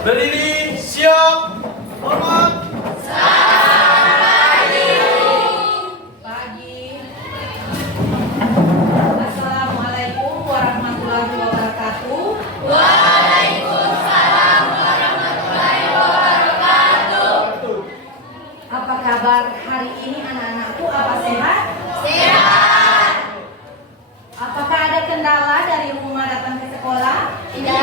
Berdiri, siap, hormat. Pagi. Assalamualaikum warahmatullahi wabarakatuh. Waalaikumsalam warahmatullahi wabarakatuh. Apa kabar hari ini anak-anakku? Apa sehat? Sehat. Apakah ada kendala dari rumah datang ke sekolah? Tidak.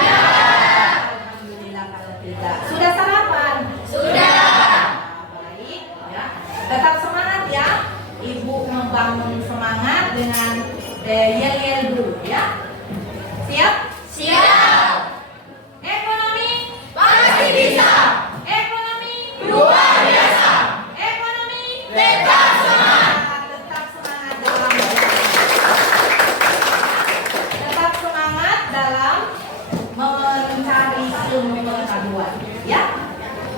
Alhamdulillah kalau tidak. Sudah sarapan? Sudah. Baik ya. Tetap semangat ya. Ibu membangun semangat dengan yel-yel dulu ya. Siap? Siap. Ekonomi Pasti bisa. Ekonomi Luar biasa. Ekonomi Tetap semangat. Tetap semangat dalam mencari ilmu pengetahuan ya.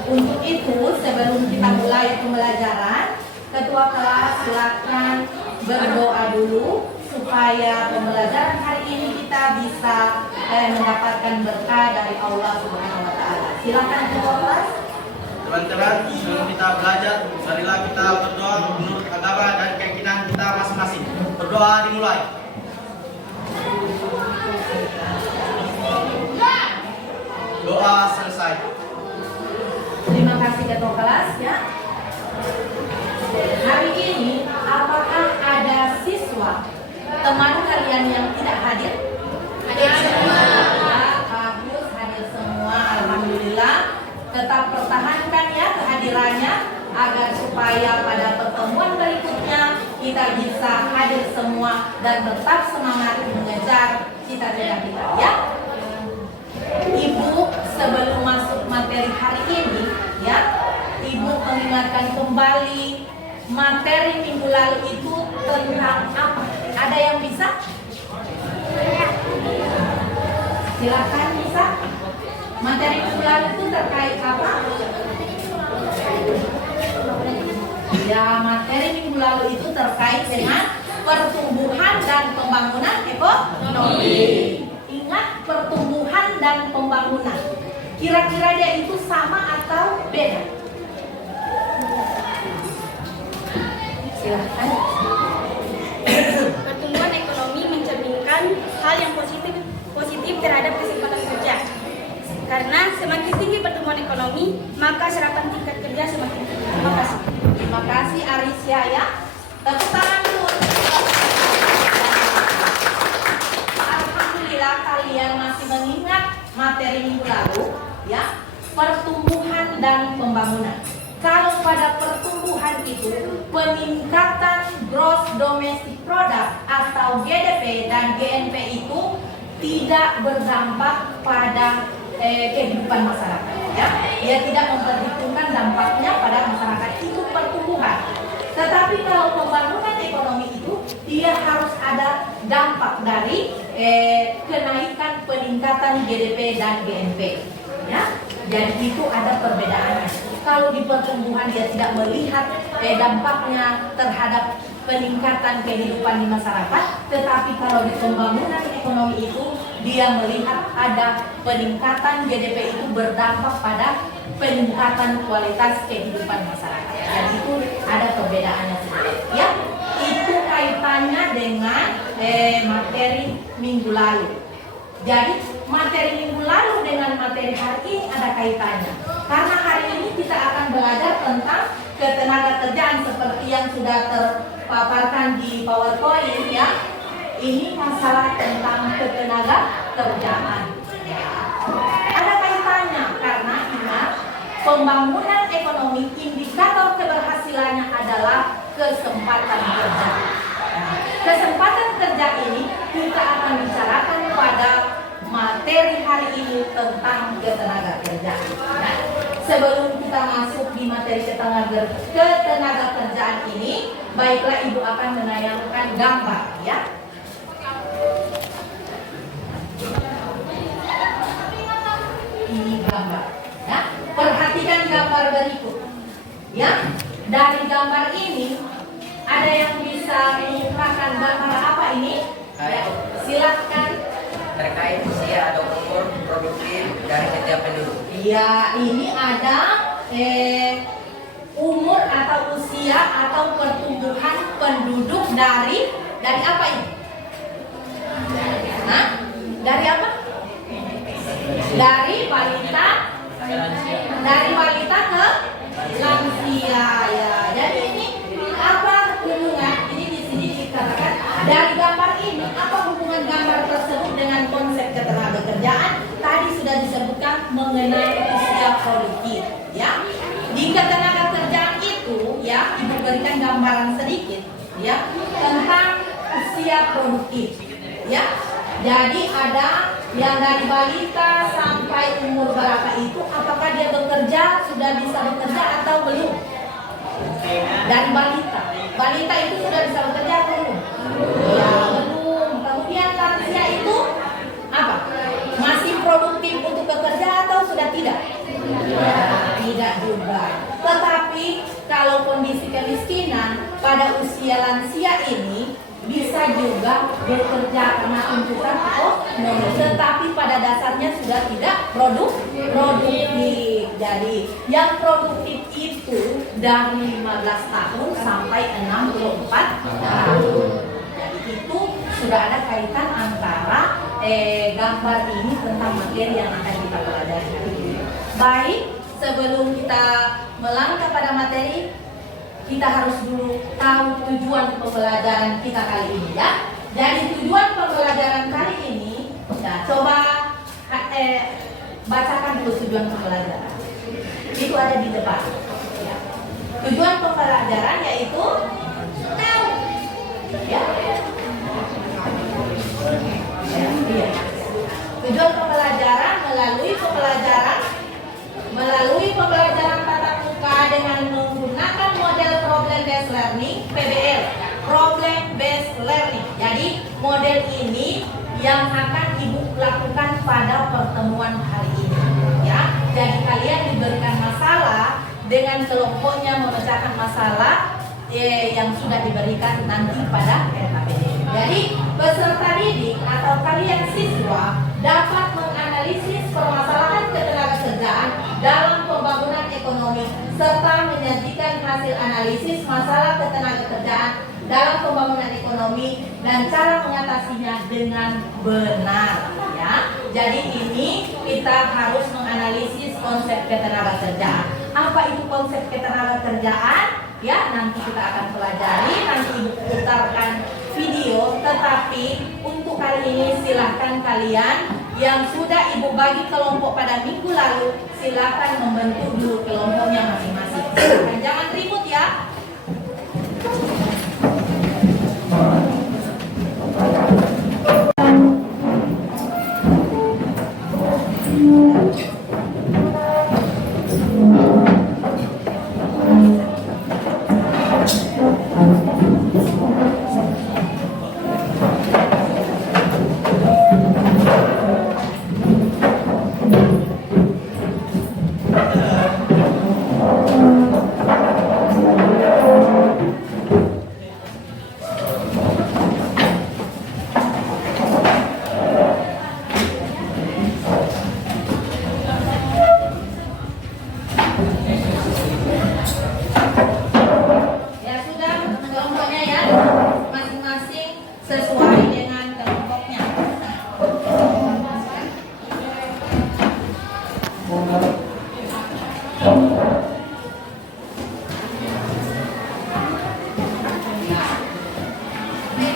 Untuk itu sebelum kita mulai pembelajaran, ketua kelas silakan berdoa dulu supaya pembelajaran hari ini kita bisa mendapatkan berkah dari Allah Subhanahu wa taala. Silakan ketua kelas. Teman-teman, sebelum kita belajar, marilah kita berdoa menurut agama dan keyakinan kita masing-masing. Berdoa dimulai. Doa selesai. Terima kasih ketua kelas ya. Hari ini apakah ada siswa teman kalian yang tidak hadir? Hadir semua. Bagus, hadir semua. Alhamdulillah. Tetap pertahankan ya kehadirannya agar supaya pada pertemuan berikutnya kita bisa hadir semua dan tetap semangat mengejar cita-cita kita ya. Ibu sebelum masuk materi hari ini ya, Ibu mengingatkan kembali materi minggu lalu itu tentang apa? Ada yang bisa? Silakan bisa. Materi minggu lalu itu terkait apa? Ya, materi minggu lalu itu terkait dengan pertumbuhan dan pembangunan ekonomi. Ingat pertumbuhan dan pembangunan. Kira-kira dia itu sama atau beda? Silakan. Pertumbuhan ekonomi mencerminkan hal yang positif terhadap kesempatan kerja. Karena semakin tinggi pertumbuhan ekonomi, maka serapan tingkat kerja semakin tinggi. Terima kasih. Terima kasih Arisya ya. Tepuk tangan dulu. Alhamdulillah kalian masih mengingat materi minggu lalu ya, pertumbuhan dan pembangunan. Kalau pada pertumbuhan itu peningkatan gross domestic product atau GDP dan GNP itu tidak berdampak pada kehidupan masyarakat ya. Dia tidak memperhitungkan dampaknya pada masyarakat, itu pertumbuhan. Tetapi kalau pembangunan ekonomi itu dia harus ada dampak dari kenaikan peningkatan GDP dan GNP ya. Jadi itu ada perbedaannya. Kalau di pertumbuhan dia tidak melihat dampaknya terhadap peningkatan kehidupan di masyarakat, tetapi kalau di pembangunan ekonomi itu dia melihat ada peningkatan GDP itu berdampak pada peningkatan kualitas kehidupan masyarakat. Jadi itu ada perbedaannya sedikit ya. Itu kaitannya dengan materi minggu lalu. Jadi materi minggu lalu dengan materi hari ini ada kaitannya. Karena hari ini kita akan belajar tentang ketenagakerjaan seperti yang sudah terpaparkan di PowerPoint ya. Ini masalah tentang ketenagakerjaan. Ada kaitannya karena ingat pembangunan ekonomi indikator keberhasilannya adalah kesempatan kerja. Kesempatan kerja ini kita akan bicarakan pada materi hari ini tentang ketenagakerjaan. Nah, sebelum kita masuk di materi ketenagakerjaan ini, baiklah Ibu akan menayangkan gambar ya. Ini gambar ya. Perhatikan gambar berikut ya. Dari gambar ini ada yang bisa menunjukkan gambar apa ini? Ya, silahkan terkait usia atau umur produktif dari setiap penduduk. Iya, ini ada umur atau usia atau pertumbuhan penduduk dari apa ini? Hah? Dari apa? Dari balita ke lansia ya. Jadi ini apa hubungan? Ini di sini dikatakan dari gambar ini apa hubungan gambar tersebut dengan konsep ketenagakerjaan? Tadi sudah disebutkan mengenai usia produktif ya. Di ketenagakerjaan itu ya, Ibu berikan gambaran sedikit ya tentang usia produktif ya. Jadi ada yang dari balita sampai umur berapa itu, apakah dia bekerja, sudah bisa bekerja atau belum? Dari balita itu sudah bisa bekerja atau belum? Ya belum. Kemudian lansia itu apa? Masih produktif untuk bekerja atau sudah tidak? Tidak juga. Tetapi kalau kondisi kemiskinan pada usia lansia ini bisa juga bekerja karena tuntutan ekonomi, tetapi pada dasarnya sudah tidak produktif. Jadi yang produktif itu dari 15 tahun sampai 64 tahun. Jadi itu sudah ada kaitan antara gambar ini tentang materi yang akan kita pelajari. Baik, sebelum kita melangkah pada materi, kita harus dulu tahu tujuan pembelajaran kita kali ini ya. Jadi tujuan pembelajaran kali ini, nah, coba bacakan dulu tujuan pembelajaran. Itu ada di depan. Ya. Tujuan pembelajaran yaitu tahu. Ya. Ya. Tujuan pembelajaran melalui pembelajaran tatap muka dengan menggunakan model problem based learning (PBL). Problem based learning. Jadi model ini yang akan Ibu lakukan pada pertemuan hari ini. Ya, jadi kalian diberikan masalah dengan kelompoknya memecahkan masalah yang sudah diberikan nanti pada LKPD. Jadi peserta didik atau kalian siswa dapat menganalisis permasalahan ketenagakerjaan dalam pembangunan ekonomi serta menyajikan hasil analisis masalah ketenagakerjaan dalam pembangunan ekonomi dan cara mengatasinya dengan benar ya. Jadi ini kita harus menganalisis konsep ketenagakerjaan. Apa itu konsep ketenagakerjaan? Ya, nanti kita akan pelajari, nanti Ibu putarkan video, tetapi untuk kali ini silahkan kalian yang sudah Ibu bagi kelompok pada minggu lalu, silahkan membentuk dulu kelompoknya masing-masing. Silahkan, jangan ribut ya.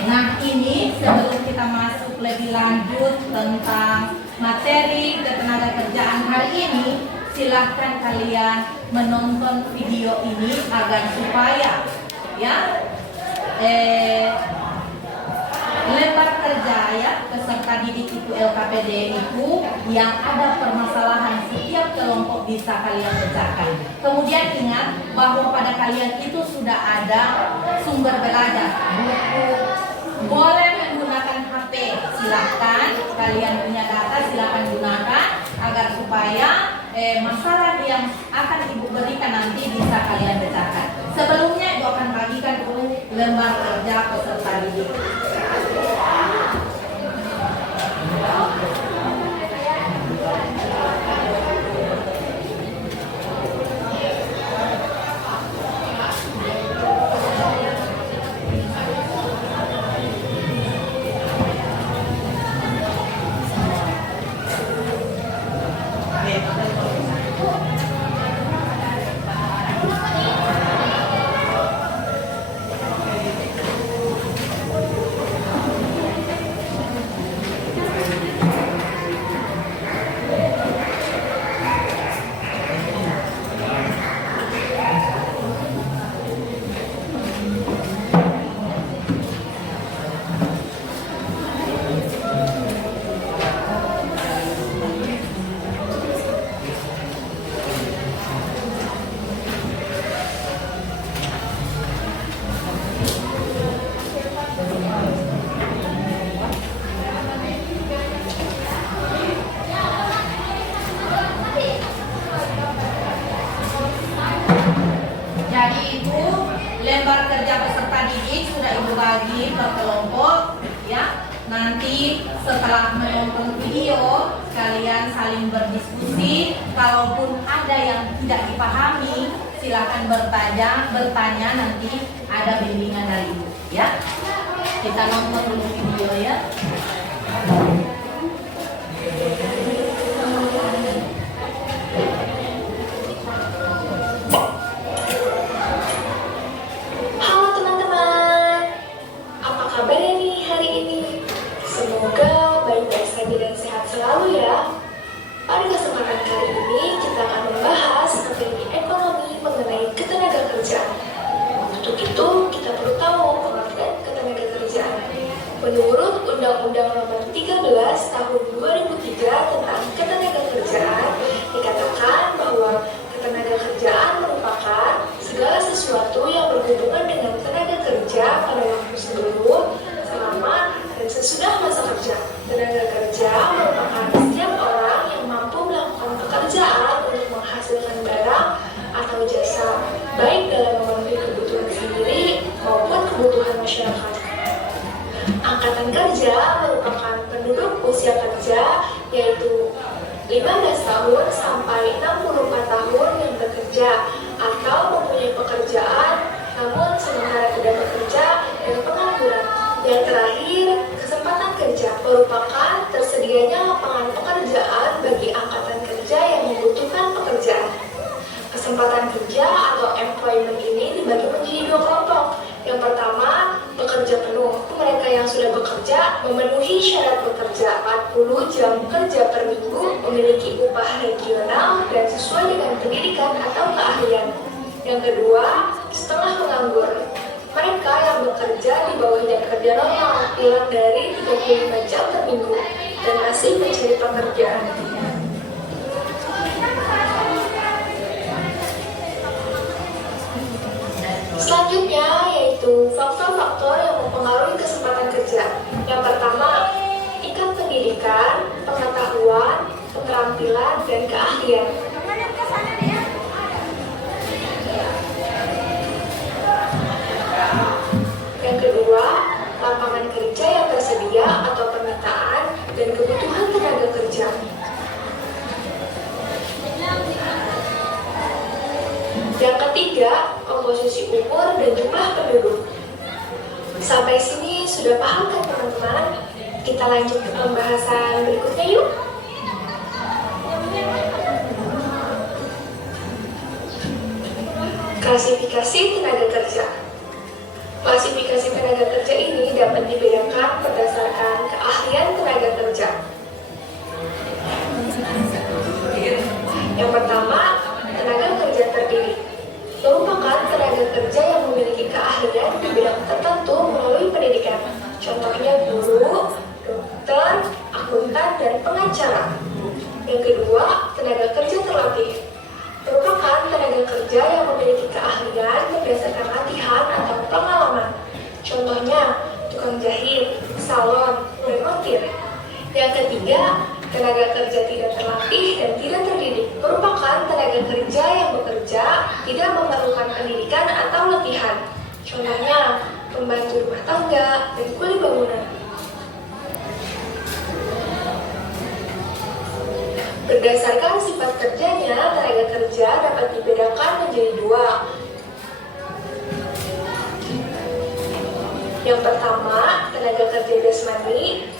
Nah ini sebelum kita masuk lebih lanjut tentang materi ketenagakerjaan hari ini, silahkan kalian menonton video ini agar supaya ya lembar kerja ya peserta didik itu LKPD itu yang ada permasalahan setiap kelompok bisa kalian pecahkan. Kemudian ingat bahwa pada kalian itu sudah ada sumber belajar, buku, boleh menggunakan HP, silahkan kalian punya data silahkan gunakan agar supaya masalah yang akan Ibu berikan nanti bisa kalian pecahkan. Sebelumnya Ibu akan bagikan dulu lembar kerja peserta didik. Jadi setelah menonton video, kalian saling berdiskusi. Kalaupun ada yang tidak dipahami, silakan bertanya, nanti ada bimbingan dari ibu, ya. Kita nonton dulu video ya. Halo teman-teman, apa kabarnya nih hari ini? Semoga baik-baik saja dan sehat selalu ya. Pada kesempatan kali ini kita akan membahas materi ekonomi mengenai ketenagakerjaan. Untuk itu kita perlu tahu pengertian ketenagakerjaan. Menurut Undang-Undang Nomor 13 Tahun 2003 tentang Ketenagakerjaan, dikatakan bahwa ketenagakerjaan merupakan segala sesuatu yang berhubungan dengan tenaga kerja pada waktu sebelum, selama, dan sesudah masa kerja. Tenaga kerja merupakan setiap orang yang mampu melakukan pekerjaan untuk menghasilkan barang atau jasa, baik dalam memenuhi kebutuhan sendiri maupun kebutuhan masyarakat. Angkatan kerja merupakan penduduk usia kerja, yaitu 15 tahun sampai 64 tahun yang bekerja atau mempunyai pekerjaan namun sementara tidak bekerja dan pengangguran. Yang terakhir, kesempatan kerja merupakan tersedianya lapangan pekerjaan bagi angkatan kerja yang membutuhkan pekerjaan. Kesempatan kerja atau employment ini dibagi menjadi dua kelompok. Yang pertama, bekerja penuh. Mereka yang sudah bekerja memenuhi syarat bekerja 40 jam kerja per minggu, memiliki upah regional dan sesuai dengan pendidikan atau keahlian. Yang kedua, setengah penganggur. Mereka yang bekerja di bawah jam kerja normal, kurang dari 35 jam per minggu, dan masih mencari pekerjaan. Selanjutnya yaitu faktor-faktor yang mempengaruhi kesempatan kerja. Yang pertama, tingkat pendidikan, pengetahuan, keterampilan, dan keahlian. Yang kedua, lapangan kerja yang tersedia atau permintaan dan kebutuhan tenaga kerja. Yang ketiga, komposisi umur dan jumlah penduduk. Sampai sini sudah paham kan teman-teman? Kita lanjut ke pembahasan berikutnya yuk. Klasifikasi tenaga kerja. Klasifikasi tenaga kerja ini dapat dibedakan berdasarkan keahlian tenaga kerja. Yang pertama, tenaga kerja terdiri. Merupakan tenaga kerja yang memiliki keahlian di bidang tertentu melalui pendidikan. Contohnya guru, dokter, akuntan, dan pengacara. Yang kedua, tenaga kerja terlatih. Merupakan tenaga kerja yang memiliki keahlian berdasarkan latihan atau pengalaman. Contohnya tukang jahit, salon, dan montir. Yang ketiga, tenaga kerja tidak terlatih dan tidak terdidik. Merupakan tenaga kerja yang bekerja tidak memerlukan pendidikan atau latihan. Contohnya pembantu rumah tangga dan kuli bangunan. Berdasarkan sifat kerjanya, tenaga kerja dapat dibedakan menjadi dua. Yang pertama, tenaga kerja jasmani,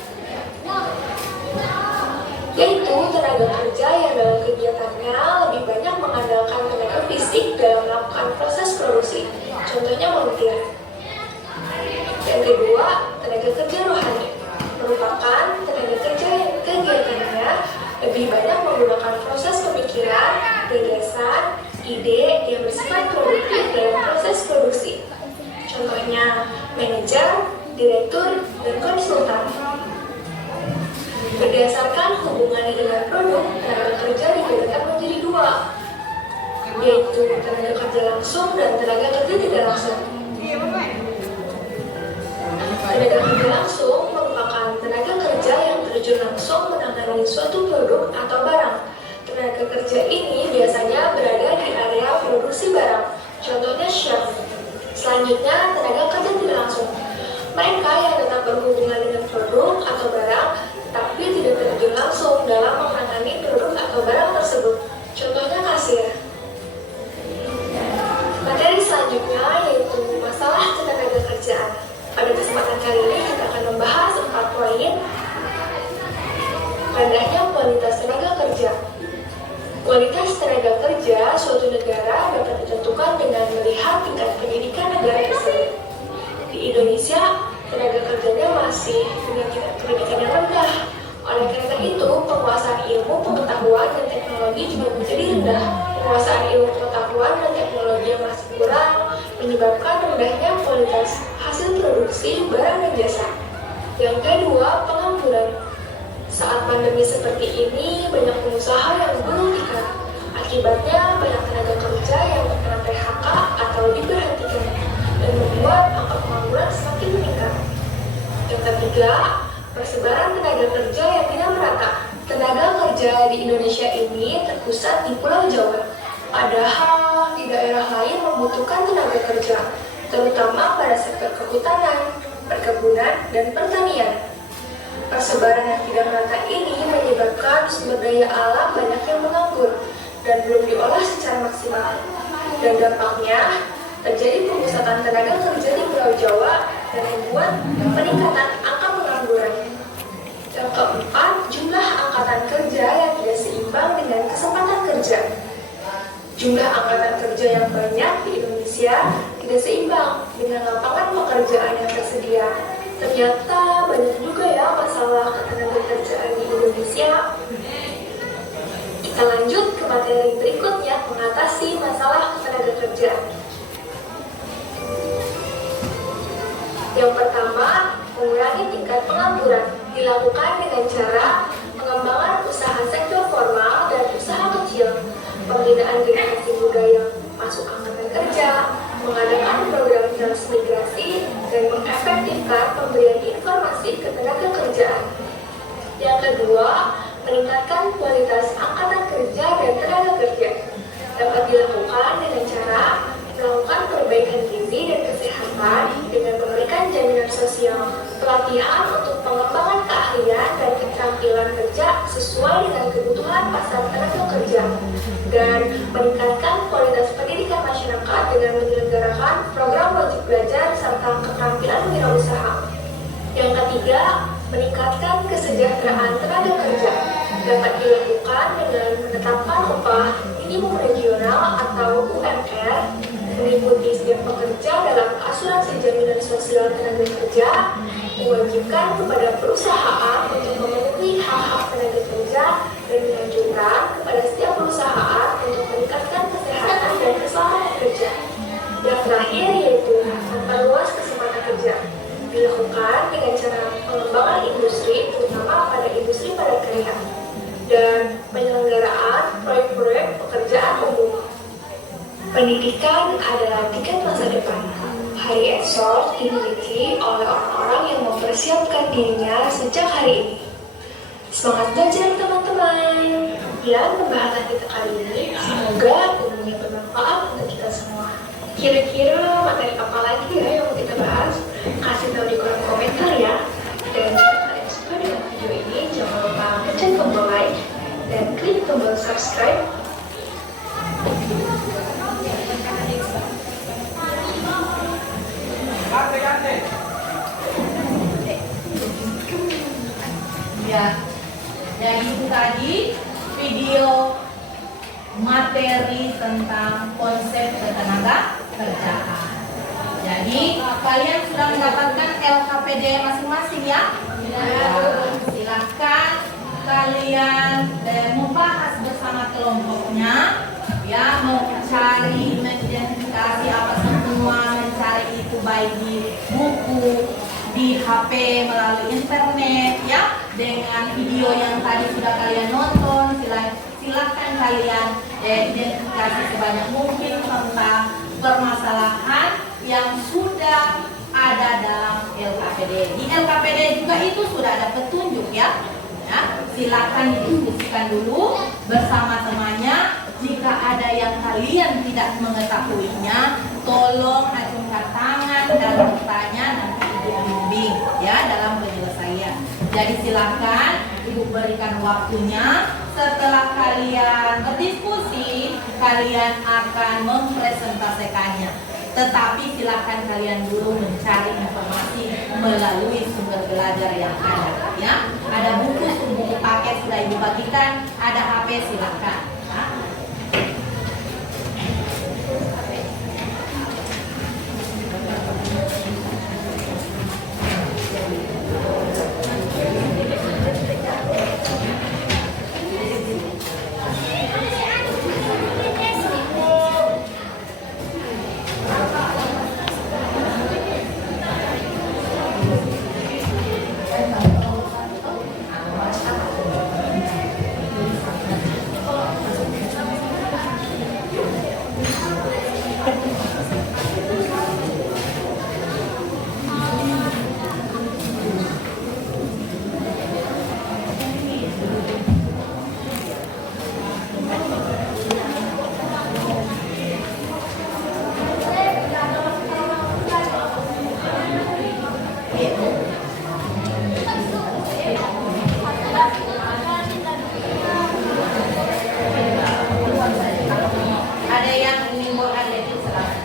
yaitu tenaga kerja yang dalam kegiatannya lebih banyak mengandalkan tenaga fisik dalam melakukan proses produksi. Contohnya montir. Yang kedua, tenaga kerja rohani, merupakan tenaga kerja yang kegiatannya lebih banyak menggunakan proses pemikiran, gagasan, ide yang bersifat produktif dalam proses produksi. Contohnya manajer, direktur, dan konsultan. Berdasarkan hubungannya dengan produk, tenaga kerja dibedakan menjadi dua, yaitu tenaga kerja langsung dan tenaga kerja tidak langsung. Tenaga kerja langsung merupakan tenaga kerja yang terjun langsung menangani suatu produk atau barang. Tenaga kerja ini biasanya berada di area produksi barang, contohnya chef. Selanjutnya, tenaga kerja tidak langsung. Mereka yang tetap berhubungan dengan produk atau barang rendahnya kualitas tenaga kerja. Kualitas tenaga kerja suatu negara dapat ditentukan dengan melihat tingkat pendidikan negara tersebut. Di Indonesia, tenaga kerjanya masih dengan tingkat pendidikan yang rendah. Oleh karena itu, penguasaan ilmu, pengetahuan, dan teknologi juga menjadi rendah. Penguasaan ilmu, pengetahuan, dan teknologi yang masih kurang menyebabkan rendahnya kualitas hasil produksi barang dan jasa. Yang kedua, pengangguran. Saat pandemi seperti ini, banyak pengusaha yang gulung tikar. Akibatnya, banyak tenaga kerja yang terkena PHK atau diberhentikan dan membuat angka pengangguran semakin meningkat. Yang ketiga, persebaran tenaga kerja yang tidak merata. Tenaga kerja di Indonesia ini terpusat di Pulau Jawa. Padahal di daerah lain membutuhkan tenaga kerja, terutama pada sektor kehutanan, perkebunan, dan pertanian. Persebaran yang tidak merata ini menyebabkan sumber daya alam banyak yang menganggur dan belum diolah secara maksimal. Dan dampaknya, terjadi pemusatan tenaga kerja di Pulau Jawa dan membuat peningkatan angka pengangguran. Yang keempat, jumlah angkatan kerja yang tidak seimbang dengan kesempatan kerja. Jumlah angkatan kerja yang banyak di Indonesia tidak seimbang dengan lapangan pekerjaan yang tersedia. Ternyata banyak juga ya masalah ketenagakerjaan di Indonesia. Kita lanjut ke materi berikutnya, mengatasi masalah ketenagakerjaan. Yang pertama, mengurangi tingkat pengangguran dilakukan dengan cara pengembangan usaha sektor formal dan usaha kecil, pembinaan generasi muda yang masuk angkatan kerja, mengadakan program transmigrasi, dan mengefektifkan pemberian informasi ke tenaga kerjaan. Yang kedua, meningkatkan kualitas angkatan kerja dan tenaga kerja. Dapat dilakukan dengan cara melakukan perbaikan gizi dan kesehatan dengan memberikan jaminan sosial, pelatihan untuk pengembangan keahlian dan keterampilan kerja sesuai dengan kebutuhan pasar tenaga kerja, dan meningkatkan kualitas pendidikan masyarakat dengan menyelenggarakan program wajib belajar serta keterampilan wirausaha. Yang ketiga, meningkatkan kesejahteraan tenaga kerja. Dapat dilakukan dengan menetapkan upah minimum regional atau UMR, meliputi setiap pekerja dalam asuransi jaminan sosial tenaga kerja, mewajibkan kepada perusahaan untuk memenuhi hak-hak tenaga kerja, dan menganjurkan kepada setiap perusahaan untuk meningkatkan kesehatan dan keselamatan kerja. Yang terakhir yaitu memperluas kesempatan kerja. Dilakukan dengan cara pengembangan industri, terutama pada industri padat karya, dan penyelenggaraan proyek-proyek pekerjaan umum. Pendidikan adalah tiket masa depan. Hari esok dimiliki oleh orang-orang yang mempersiapkan dirinya sejak hari ini. Semangat belajar teman-teman. Dan pembahasan kita kali ini semoga ilmunya bermanfaat untuk kita semua. Kira-kira materi apa lagi ya yang mau kita bahas? Kasih tahu di kolom komentar ya. Dan jika kalian suka dengan video ini, jangan lupa pencet tombol like dan klik tombol subscribe. Ya, jadi itu tadi video materi tentang konsep ketenaga kerjaan. Jadi kalian sudah mendapatkan LKPD masing-masing ya? Silakan kalian membahas bersama kelompoknya, ya, mencari, mengidentifikasi apa semua, mencari itu baik di buku, di HP, melalui internet, ya, dengan video yang tadi sudah kalian nonton. Silakan kalian identifikasi sebanyak mungkin tentang permasalahan yang sudah ada dalam LKPD. Di LKPD juga itu sudah ada petunjuk ya. Silakan didiskusikan dulu bersama temannya. Jika ada yang kalian tidak mengetahuinya, tolong acungkan tangan dan bertanya, nanti Ibu bimbing ya dalam penyelesaian. Jadi silakan Ibu berikan waktunya. Setelah kalian berdiskusi, kalian akan mempresentasikannya. Tetapi silakan kalian dulu mencari informasi melalui sumber belajar yang ada ya. Ada buku paket sudah Oke, silakan. Ya. Ada yang ingin atletik selama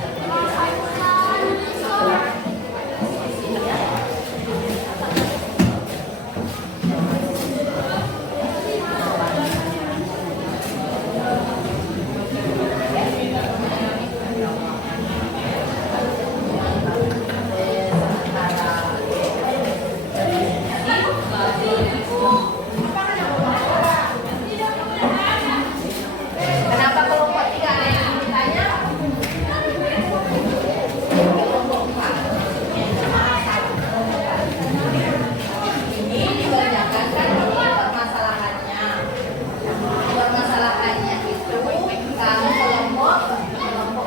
Kenapa kelompok 3 ada yang ingin ditanya? Ini dikerjakan kan ini permasalahannya. Permasalahannya itu kamu kelompok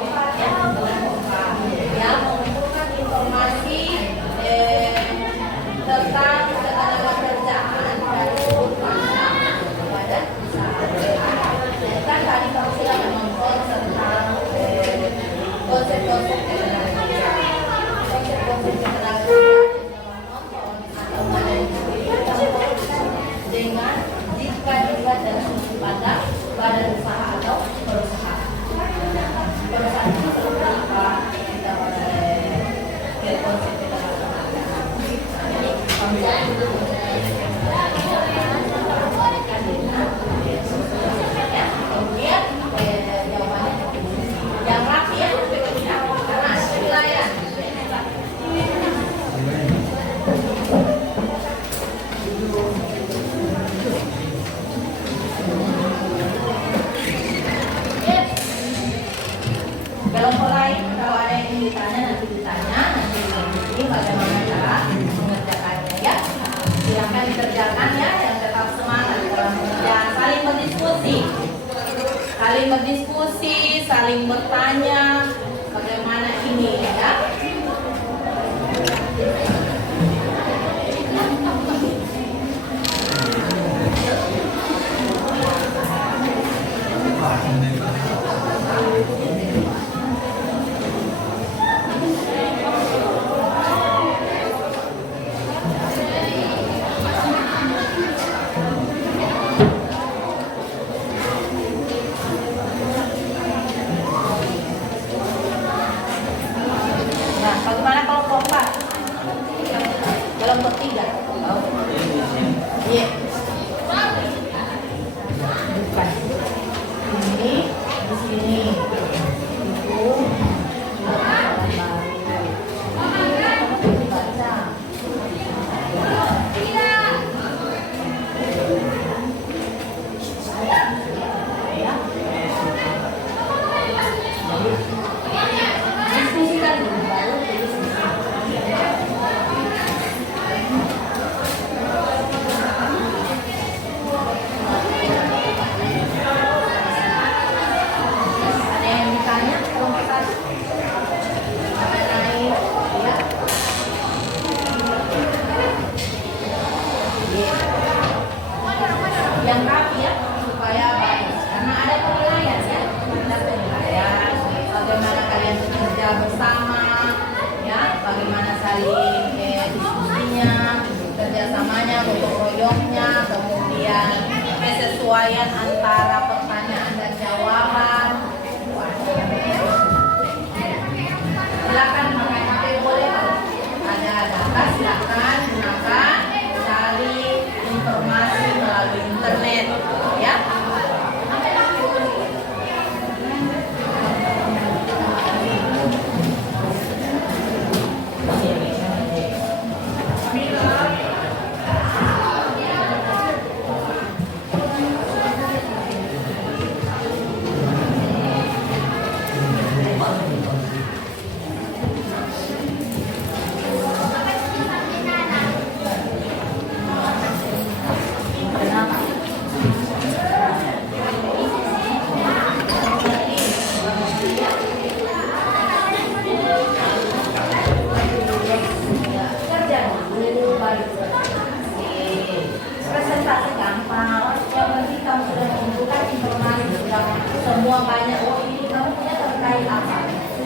4 ya, kelompok 4 yang mengumpulkan informasi tentang ketenaga kerjaan dari sudut pandang badan usaha. Kan tadi kamu sudah menonton tentang konsep-konsep ketenaga kerjaan. Konsep-konsep ketenaga kerjaan menonton atau mendiskusikan dengan jika dilihat dari sudut pandang badan usaha atau perusahaan. Perusahaan itu seperti apa kita pada konsep ketenaga kerjaan. Jadi kemudian jawabannya yang rapi ya, karena ada wilayah. Kelompok lain kalau ada yang ingin ditanya nanti ini bagaimana cara mengerjakannya ya. Silakan dikerjakan ya, yang tetap semangat dalam pekerjaan. Saling berdiskusi, saling bertanya bagaimana ini ya. Nah, bagaimana kalau kelompok 4? Kelompok 3? Iya. Bukan. Ini di sini. Itu baca. Ya. Diskusikan dulu baru ada yang ditanya kelompok 1 mengenai ya. Yang rapi ya supaya bagus karena ada penilaian ya, ada penilaian bagaimana kalian bekerja bersama ya, bagaimana saling diskusinya, kerjasamanya, gotong royongnya, kemudian kesesuaian antara pertanyaan dan jawaban. Silakan pakai HP boleh, ada data silakan gunakan, cari informasi melalui internet ya.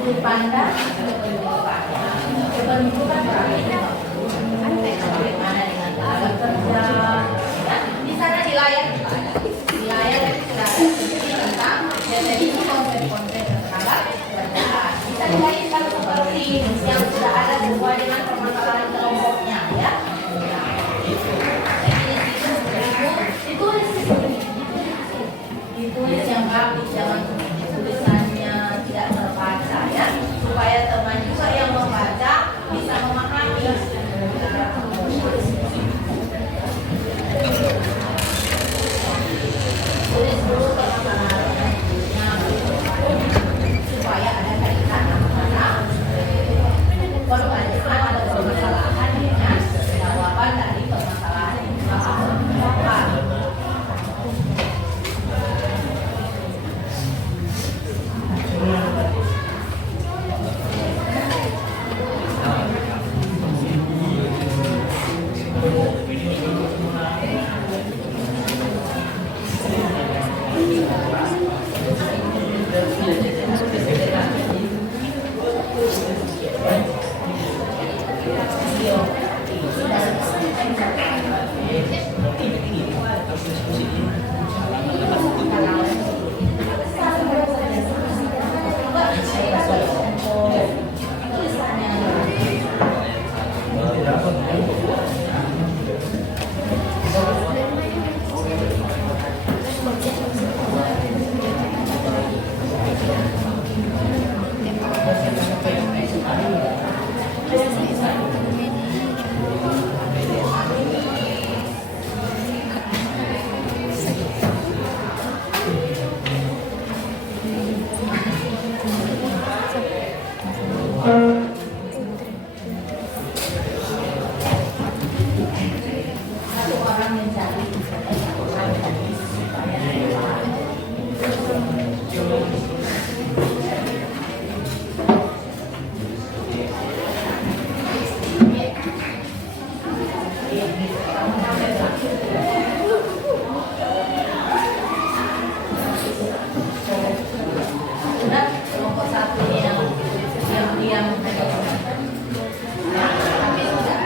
sudut pandang kependudukan bagaimana dengan tenaga kerja, ya. Di sana di layar juga ada. Di layar itu sudah ada tentang definisi konsep-konsep terhadap kerjaan. Bisa dikaitkan seperti yang sudah ada sesuai dengan permasalahan kelompoknya, ya. Ditulis yang rapih, jangan tulisannya tidak terbaca, ya, supaya teman juga yang membaca bisa memahami. Tulis dulu permasalahannya, supaya ada kaitan antara kalau ada permasalahan dengan jawaban dari permasalahan yang dibahas. Satu orang mencari sudah kelompok satu yang tapi sudah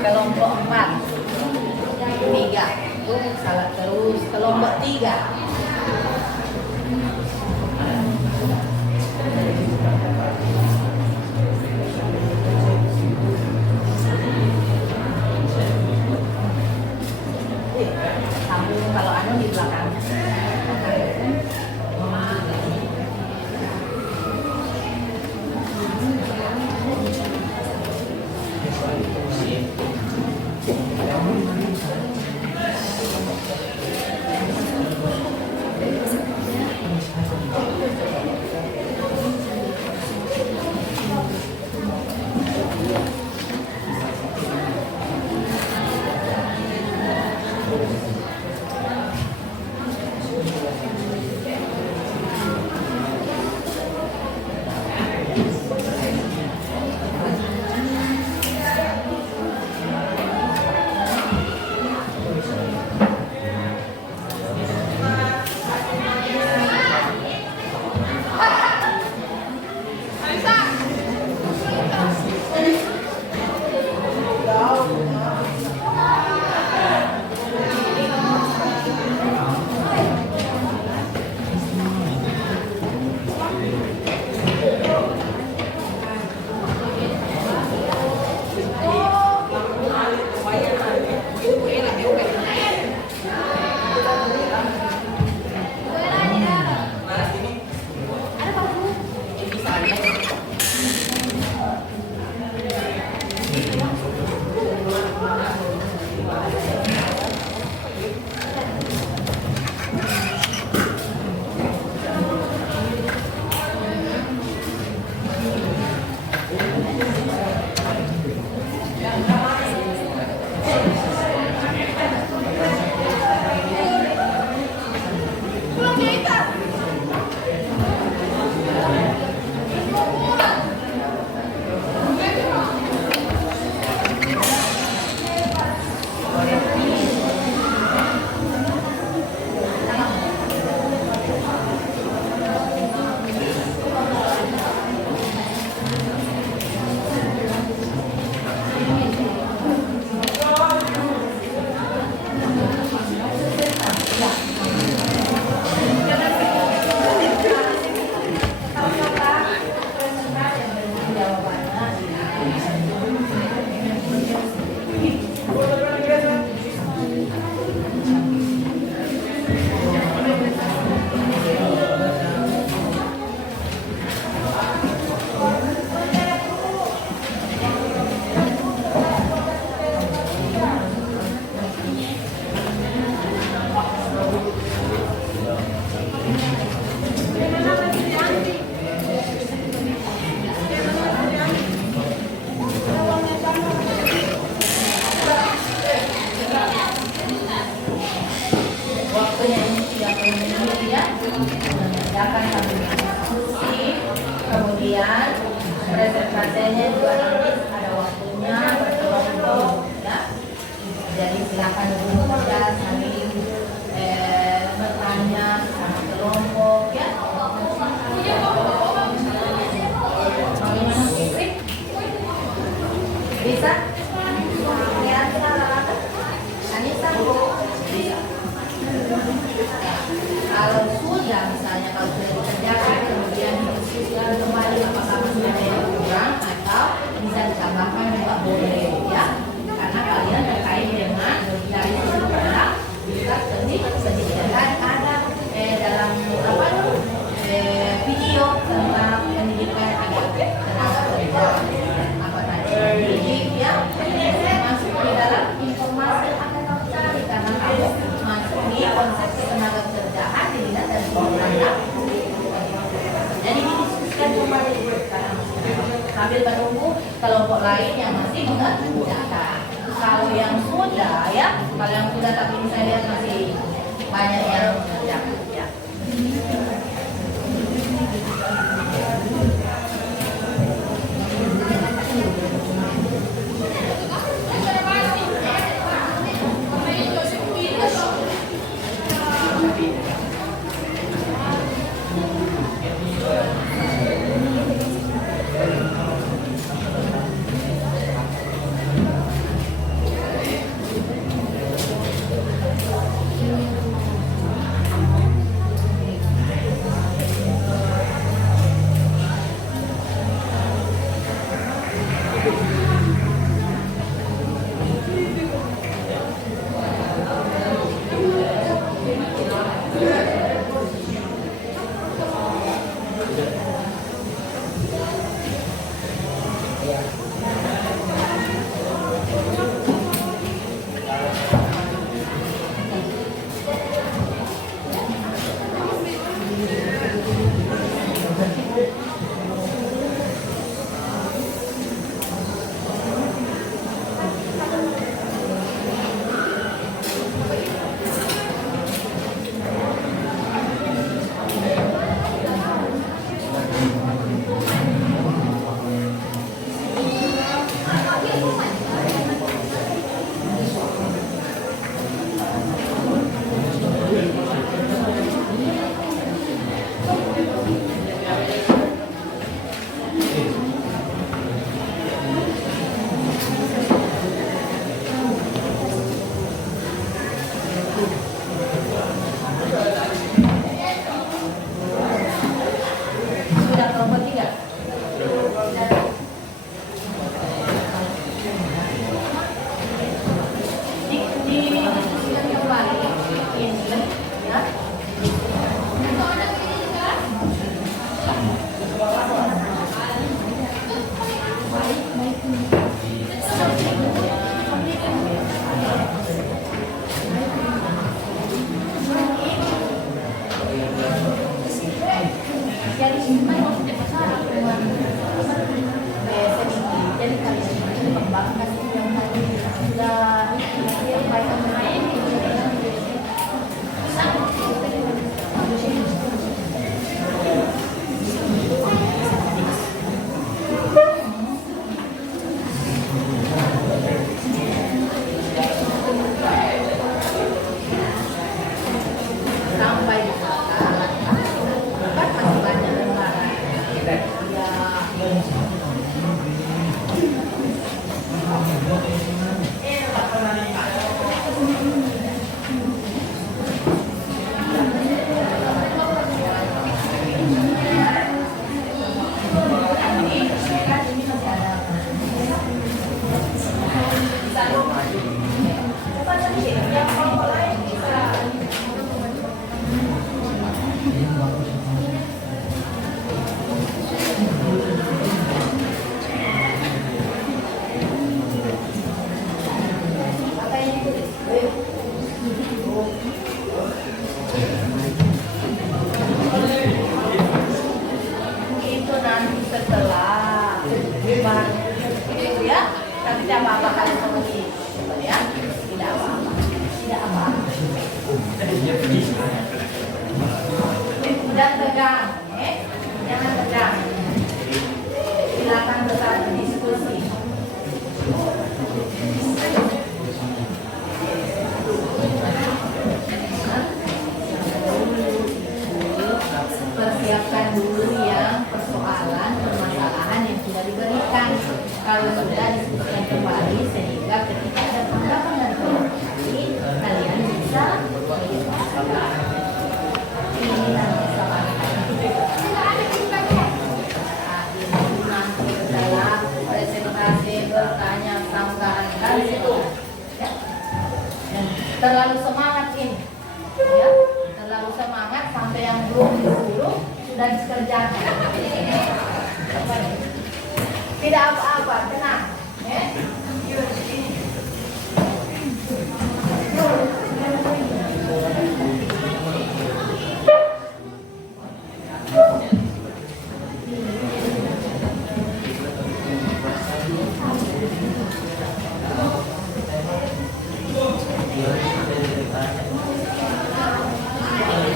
kelompok 4 3 salah terus kelompok 3 sambung kalau anu di belakangnya. AC-nya juga nanti ada waktunya berkelompok ya. Jadi silakan dulu saja saling bertanya sama kelompok ya. Bagaimana Fitri? Bisa? Kira-kira Anissa? Bisa. Kalau sudah misalnya kalau sudah dikerjakan kemudian diskusikan kembali apakah masih ada yang kurang atau bisa ditambahkan juga boleh ya, karena kalian terkait dengan dari sisi pandang bisa sedikit ada dalam apa video tentang pendidikan agak tenaga kerja apa tadi didik ya, masuk di dalam informasi yang akan kamu cari karena kamu masuk di konsep tenaga kerjaan dilihat dari pandang. Jadi didiskusikan kembali sambil menunggu kelompok lain yang masih mengerjakan. Kalau yang sudah ya, kalau yang sudah tapi saya lihat masih banyak yang mengerjakan ya. Jangan tegang, jangan tegang. Silakan tetap kalau sudah diskusikan kembali sehingga ketika ada tanggapan dan koreksi kalian bisa menyampaikan. Ini nanti soal nanti dalam presentasi bertanya sanggahan dan situ ya. Dan terlalu semangat ini ya, terlalu semangat sampai yang belum disuruh sudah dikerjakan. Tidak apa-apa, tenang ya.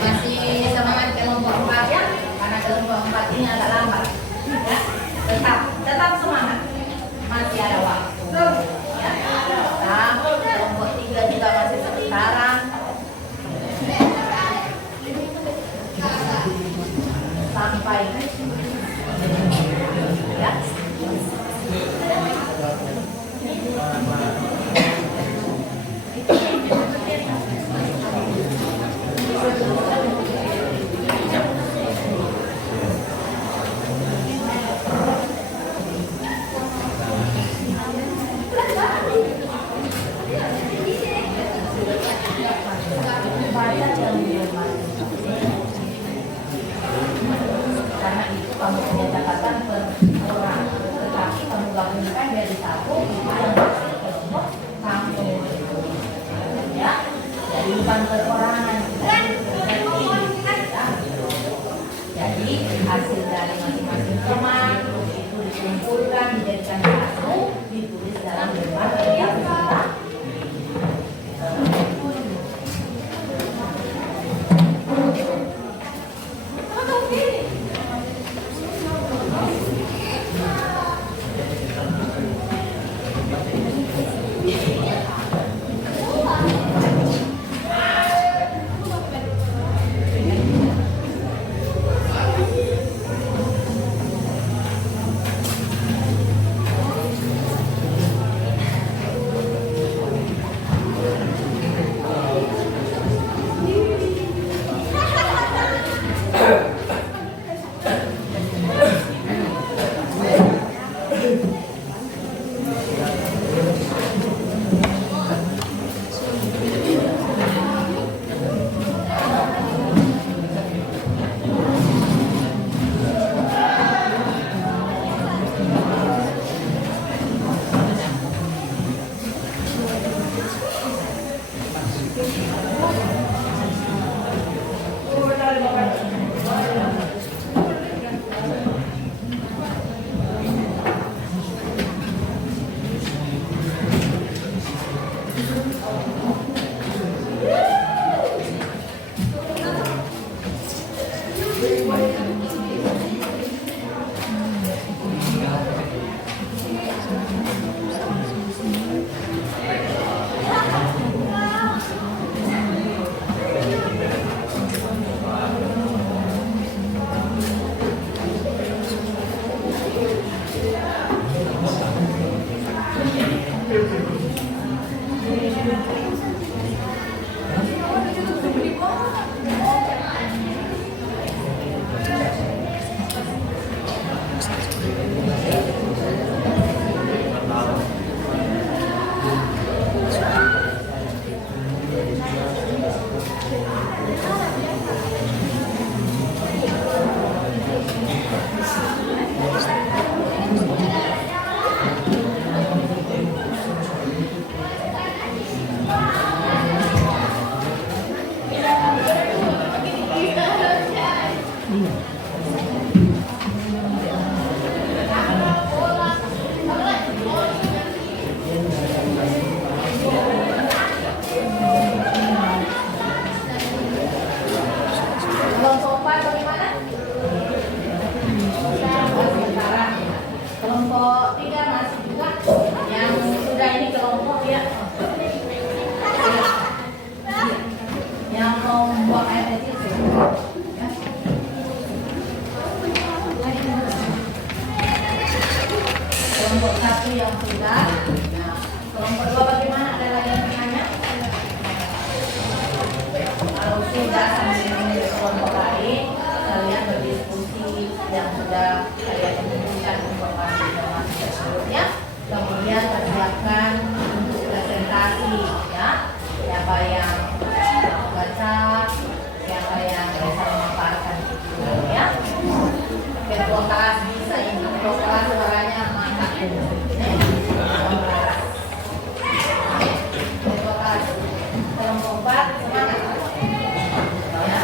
Masih semangat kelompok 4 ya, karena kelompok 4 ini agak lambat ya. Tetap semangat, masih ada waktu ya. Nah, kelompok 3 juga masih sekarang sampai ya. Karena itu kamu punya catatan per orang, tetapi kamu gabungkan jadi satu itu yang masih kelompok kamu ya. Jadi bukan perorangan, jadi hasil dari masing-masing teman itu dikumpulkan dijadikan satu, ditulis dalam lembar yang kita. satu yang sudah. Nah, kelompok 2 bagaimana? Ada lagi yang bertanya? Kalau sudah sambil menuju kelompok lain, kalian berdiskusi yang sudah kalian inginkan informasi tersebut ya. Kemudian persiapkan untuk presentasi ya. Siapa yang baca, siapa yang bisa memaparkan itu ya. Ketua kelas bisa ini, ketua kelas suaranya mantap. Ketua kelas kelompok 4 semangat. Ya.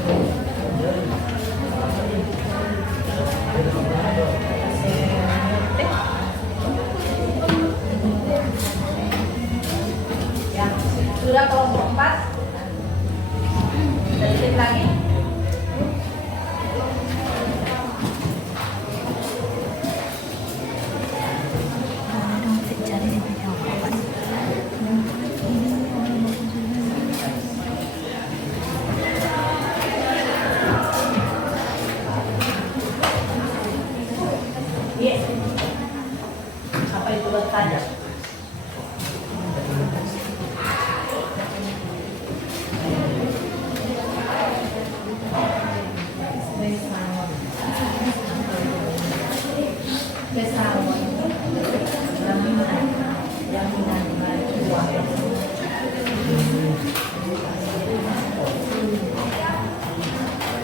Ya, sudah kelompok 4. Sedikit lagi. Yes. Apa itu bertanya?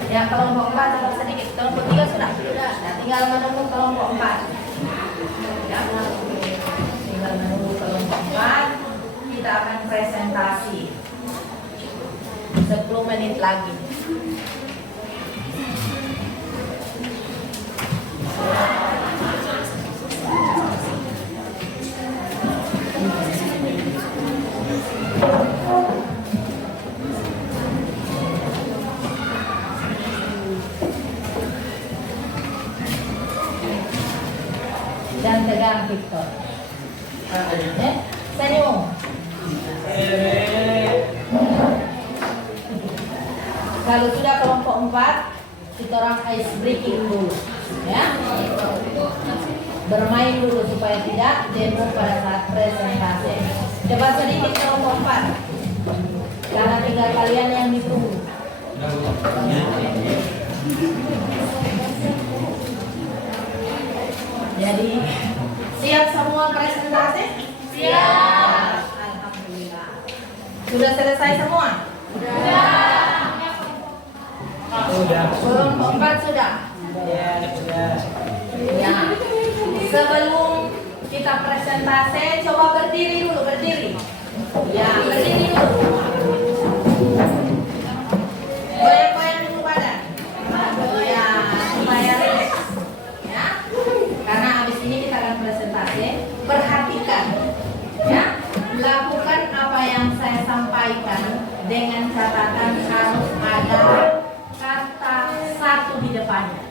Yang kelompok 4 tambah sedikit, kelompok 3 sudah. Nah, tinggal menunggu kelompok 4. Ya, tinggal menunggu kelompok 4. Kita akan presentasi 10 menit lagi. Dan tegang Victor. Senyum. Kalau sudah kelompok 4, kita orang ice breaking dulu, ya. Bermain dulu supaya tidak demo pada saat presentasi. Coba sedikit kelompok 4. Karena tinggal kalian yang ditunggu. Jadi siap semua presentasi? Siap. Alhamdulillah. Sudah selesai semua? Sudah. Kelompok 4 sudah? Ya. Sebelum kita presentasi, coba berdiri dulu, berdiri. Ya, berdiri dulu. Goyang-goyang dulu badan. Ya, supaya rileks. Ya. Karena habis ini kita akan presentasi. Perhatikan, ya, lakukan apa yang saya sampaikan dengan catatan harus ada kata satu di depannya.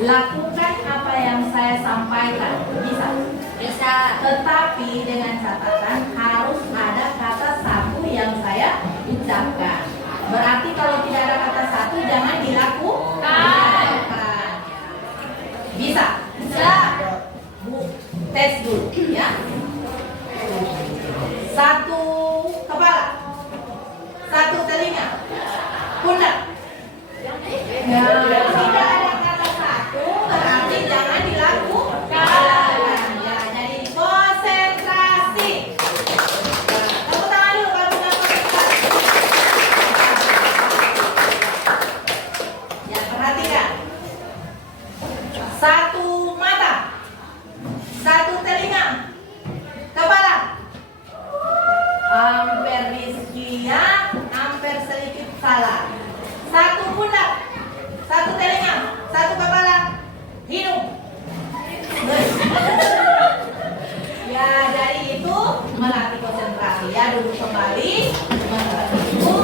Lakukan apa yang saya sampaikan, bisa? Bisa. Tetapi dengan catatan harus ada kata satu yang saya ucapkan. Berarti kalau tidak ada kata satu jangan dilakukan. Bisa? Bisa. Bu, tes dulu, ya. Satu kepala, satu telinga, pundak. Ya, tidak ada kata satu berarti jangan dilakukan. Ya, jadi konsentrasi. Tepuk tangan dulu kalau sudah konsentrasi. Ya, perhatikan. Satu mata, satu telinga, kepala. Hampir Rizky, ya, hampir sedikit salah. Satu pundak, satu telinga, satu kepala, hidung. Ya, dari itu melatih konsentrasi. Ya, duduk kembali, itu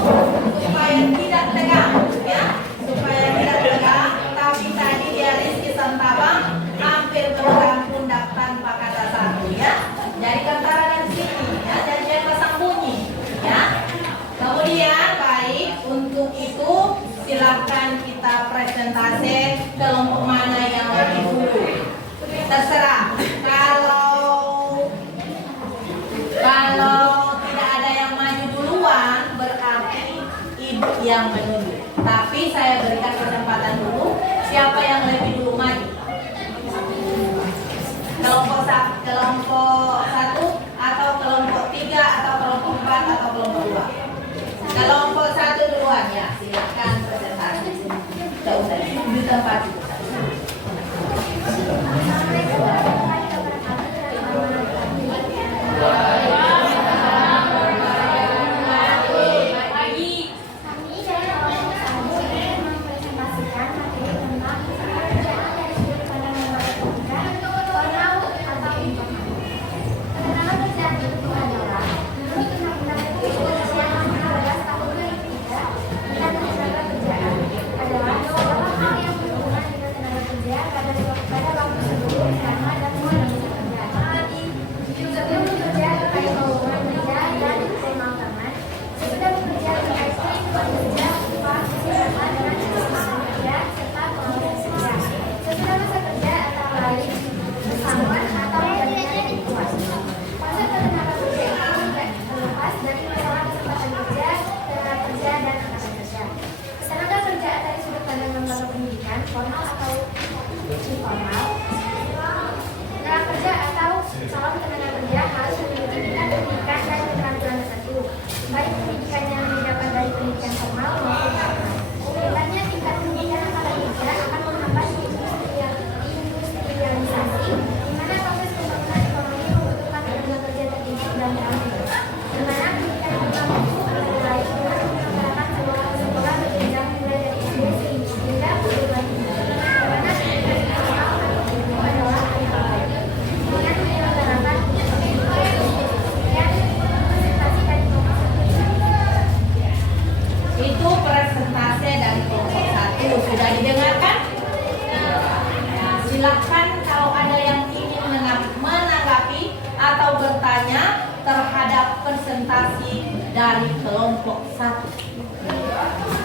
supaya tidak tegang, ya, supaya tidak tegang. Tapi tadi dia Rizky Santabang hampir memegang pundak tanpa kata satu, ya. Jadi kentara dari sini, ya, jadi dia pasang bunyi, ya. Kemudian baik, untuk itu silahkan kita presentasi kelompok mana yang lebih dulu. Terserah. Kalau tidak ada yang maju duluan, berarti ibu yang menunggu. Tapi saya berikan kesempatan dulu. Siapa yang lebih dulu maju? Kelompok 1 atau kelompok 3 atau kelompok 4 atau kelompok 2? Kelompok 1 duluan, ya. Silakan presentasi. Tidak usah di tempat itu. presentasi dari kelompok 1.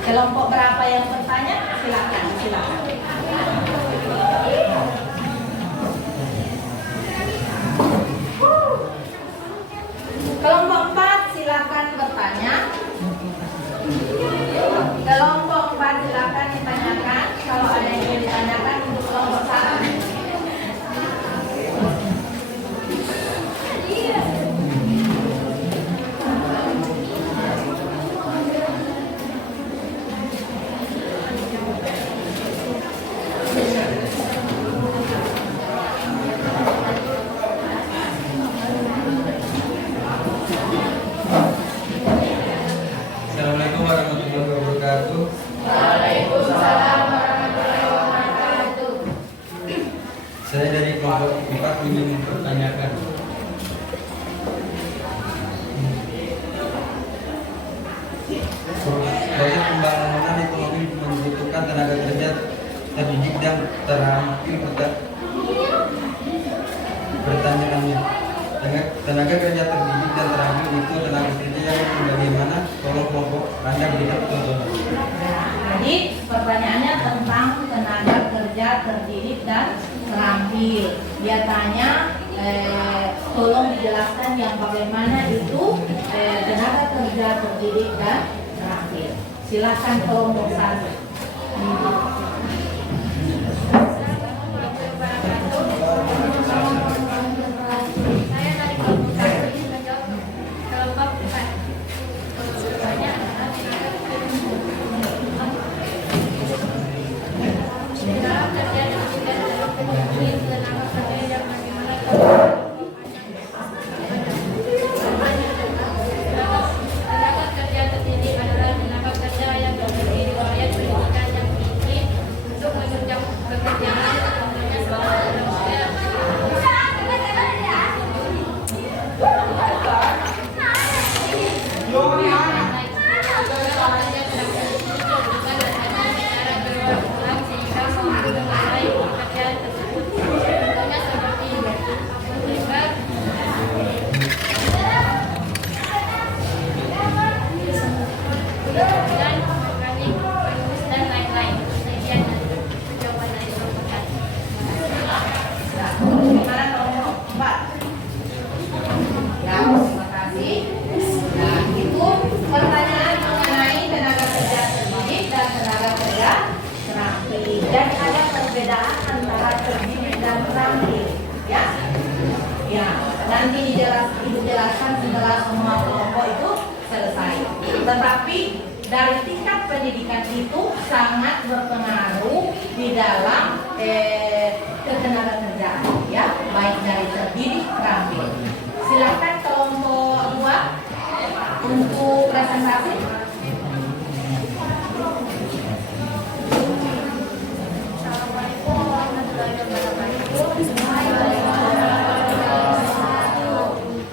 Kelompok berapa yang bertanya? Silakan. Kelompok 4 silakan bertanya. Kelompok 4 silakan ditanyakan. Kalau ada yang ingin ditanyakan untuk kelompok 1. Assalamualaikum warahmatullahi wabarakatuh. Waalaikumsalam warahmatullahi wabarakatuh. Saya dari kelompok 4 ingin mempertanyakan. Proyek pembangunan ekonomi membutuhkan tenaga kerja terdidik dan terampil. Pertanyaannya, tenaga kerja terdidik dan terampil itu tenaga kerja yang bagaimana? Tolong kelompok Anda berikan contohnya. Jadi pertanyaannya tentang tenaga kerja terdidik dan terampil. Dia tanya, tolong dijelaskan yang bagaimana itu tenaga kerja terdidik dan terampil. Silakan kelompok 1. Saya dari kelompok 1 ingin menjawab kelompok 4. Pertanyaan adalah dalam kerja dan juga dalam ekonomi tenaga kerja yang bagaimana tenaga kerja terdidik adalah tenaga kerja yang memiliki riwayat pendidikan yang tinggi untuk menunjang pekerjaan contohnya sebagai dokter. Bagaimana kelompok 4? Ya, terima kasih. Nah, itu pertanyaan mengenai tenaga kerja terdidik dan tenaga kerja terampil. Dan ada perbedaan antara terdidik dan terampil, ya? Ya, nanti dijelaskan setelah semua kelompok itu selesai. Tetapi dari tingkat pendidikan itu sangat berpengaruh di dalam ketenaga kerjaan, ya, baik dari terdidik terampil. Silakan kelompok 2 untuk presentasi. Assalamualaikum warahmatullahi wabarakatuh.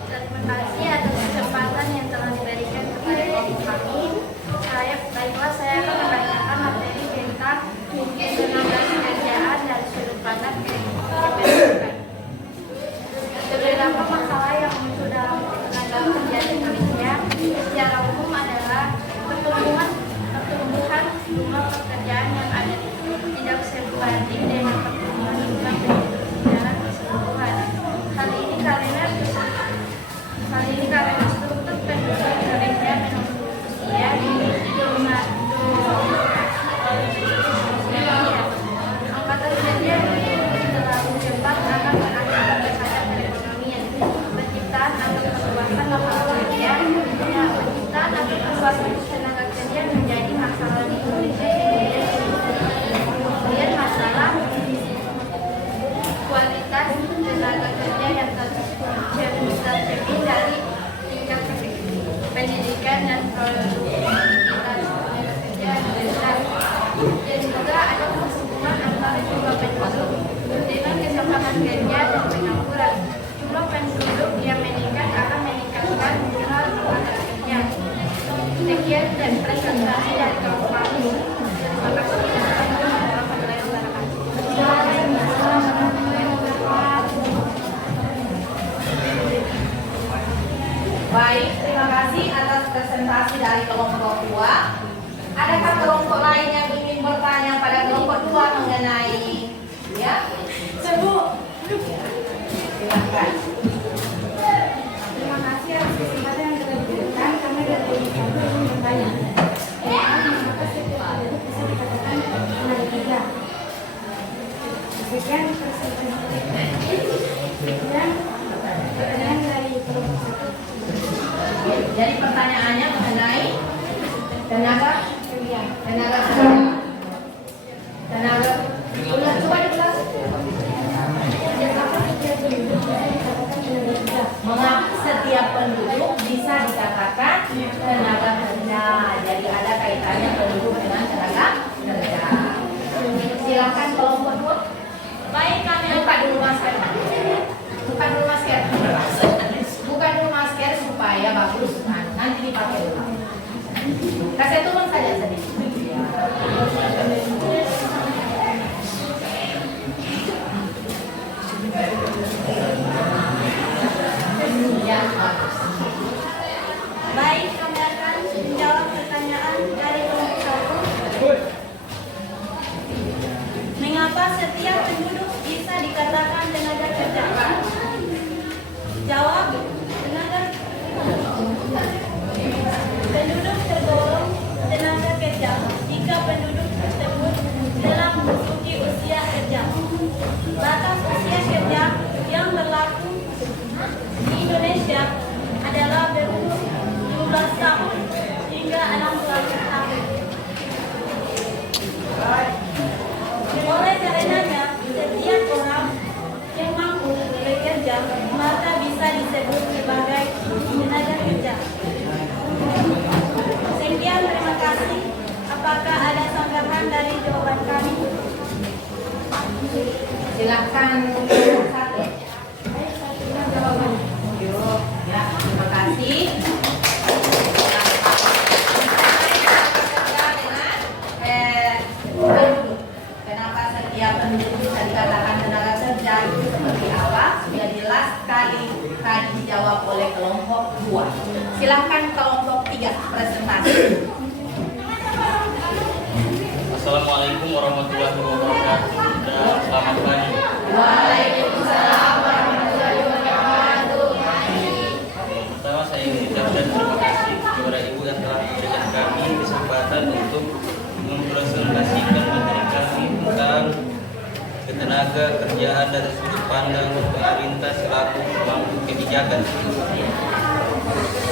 Terima kasih atas kesempatan yang telah diberikan kepada kami. Baiklah, saya akan membacakan materi tentang tenaga kerjaan dari sudut pandang kependidikan. Beberapa masalah yang muncul dalam tenaga kerja Indonesia secara umum adalah pertumbuhan jumlah pekerjaan yang ada tidak sebanding dengan pertumbuhan jumlah penduduk secara keseluruhan. Hal ini karena struktur penduduk Indonesia menurut usia angkatan kerja terlalu cepat akan berakibat terhadap perekonomian, penciptaan atau perluasan lapangan kerja, penciptaan atau perluasan tenaga kerja menjadi masalah di Indonesia. Kemudian masalah kualitas tenaga kerja yang tercermin dari tingkat pendidikan dan produktivitas tenaga kerja dan juga ada keseimbangan antara jumlah penduduk dengan kesempatan kerja dan pengangguran. Jumlah penduduk yang meningkat akan meningkatkan jumlah lapangan kerja. Sekian dan presentasi dari kelompok kami. Terima kasih. Warahmatullahi wabarakatuh. Baik, terima kasih. Sekian pertanyaan dari kelompok 1. Jadi pertanyaannya mengenai tenaga kerja. Coba diulang. Mengapa setiap penduduk bisa dikatakan tenaga kerja? Jadi ada kaitannya penduduk dengan tenaga kerja. Silakan kelompok 2. Baik, kami buka dulu masker. Buka dulu masker supaya bagus. Nanti dipakai dulu. Kasih turun saja sedikit. Ya, Baik, kami akan menjawab pertanyaan dari kelompok 1. Mengapa setiap penduduk bisa dikatakan tenaga kerja? Jawab, penduduk tergolong tenaga kerja jika penduduk tersebut telah memasuki usia kerja. Batas usia kerja yang berlaku di Indonesia adalah berumur 17 tahun hingga 16 tahun. Oleh karenanya, setiap orang yang mampu bekerja maka bisa disebut sebagai tenaga kerja. Sekian, terima kasih. Apakah ada tanggapan dari jawaban kami? silakan satu. Ya, terima kasih. Kenapa setiap penduduk bisa dikatakan tenaga kerja itu seperti apa? Sudah jelas sekali tadi dijawab oleh kelompok 2. Silakan kelompok 3 presentasi. Assalamualaikum warahmatullahi wabarakatuh dan selamat pagi. Waalaikumsalam warahmatullahi wabarakatuh. Pertama saya ingin ucapkan terima kasih kepada Ibu yang telah memberikan kami kesempatan untuk mempresentasikan materi kami tentang ketenaga kerjaan dari sudut pandang pemerintah selaku pemangku kebijakan.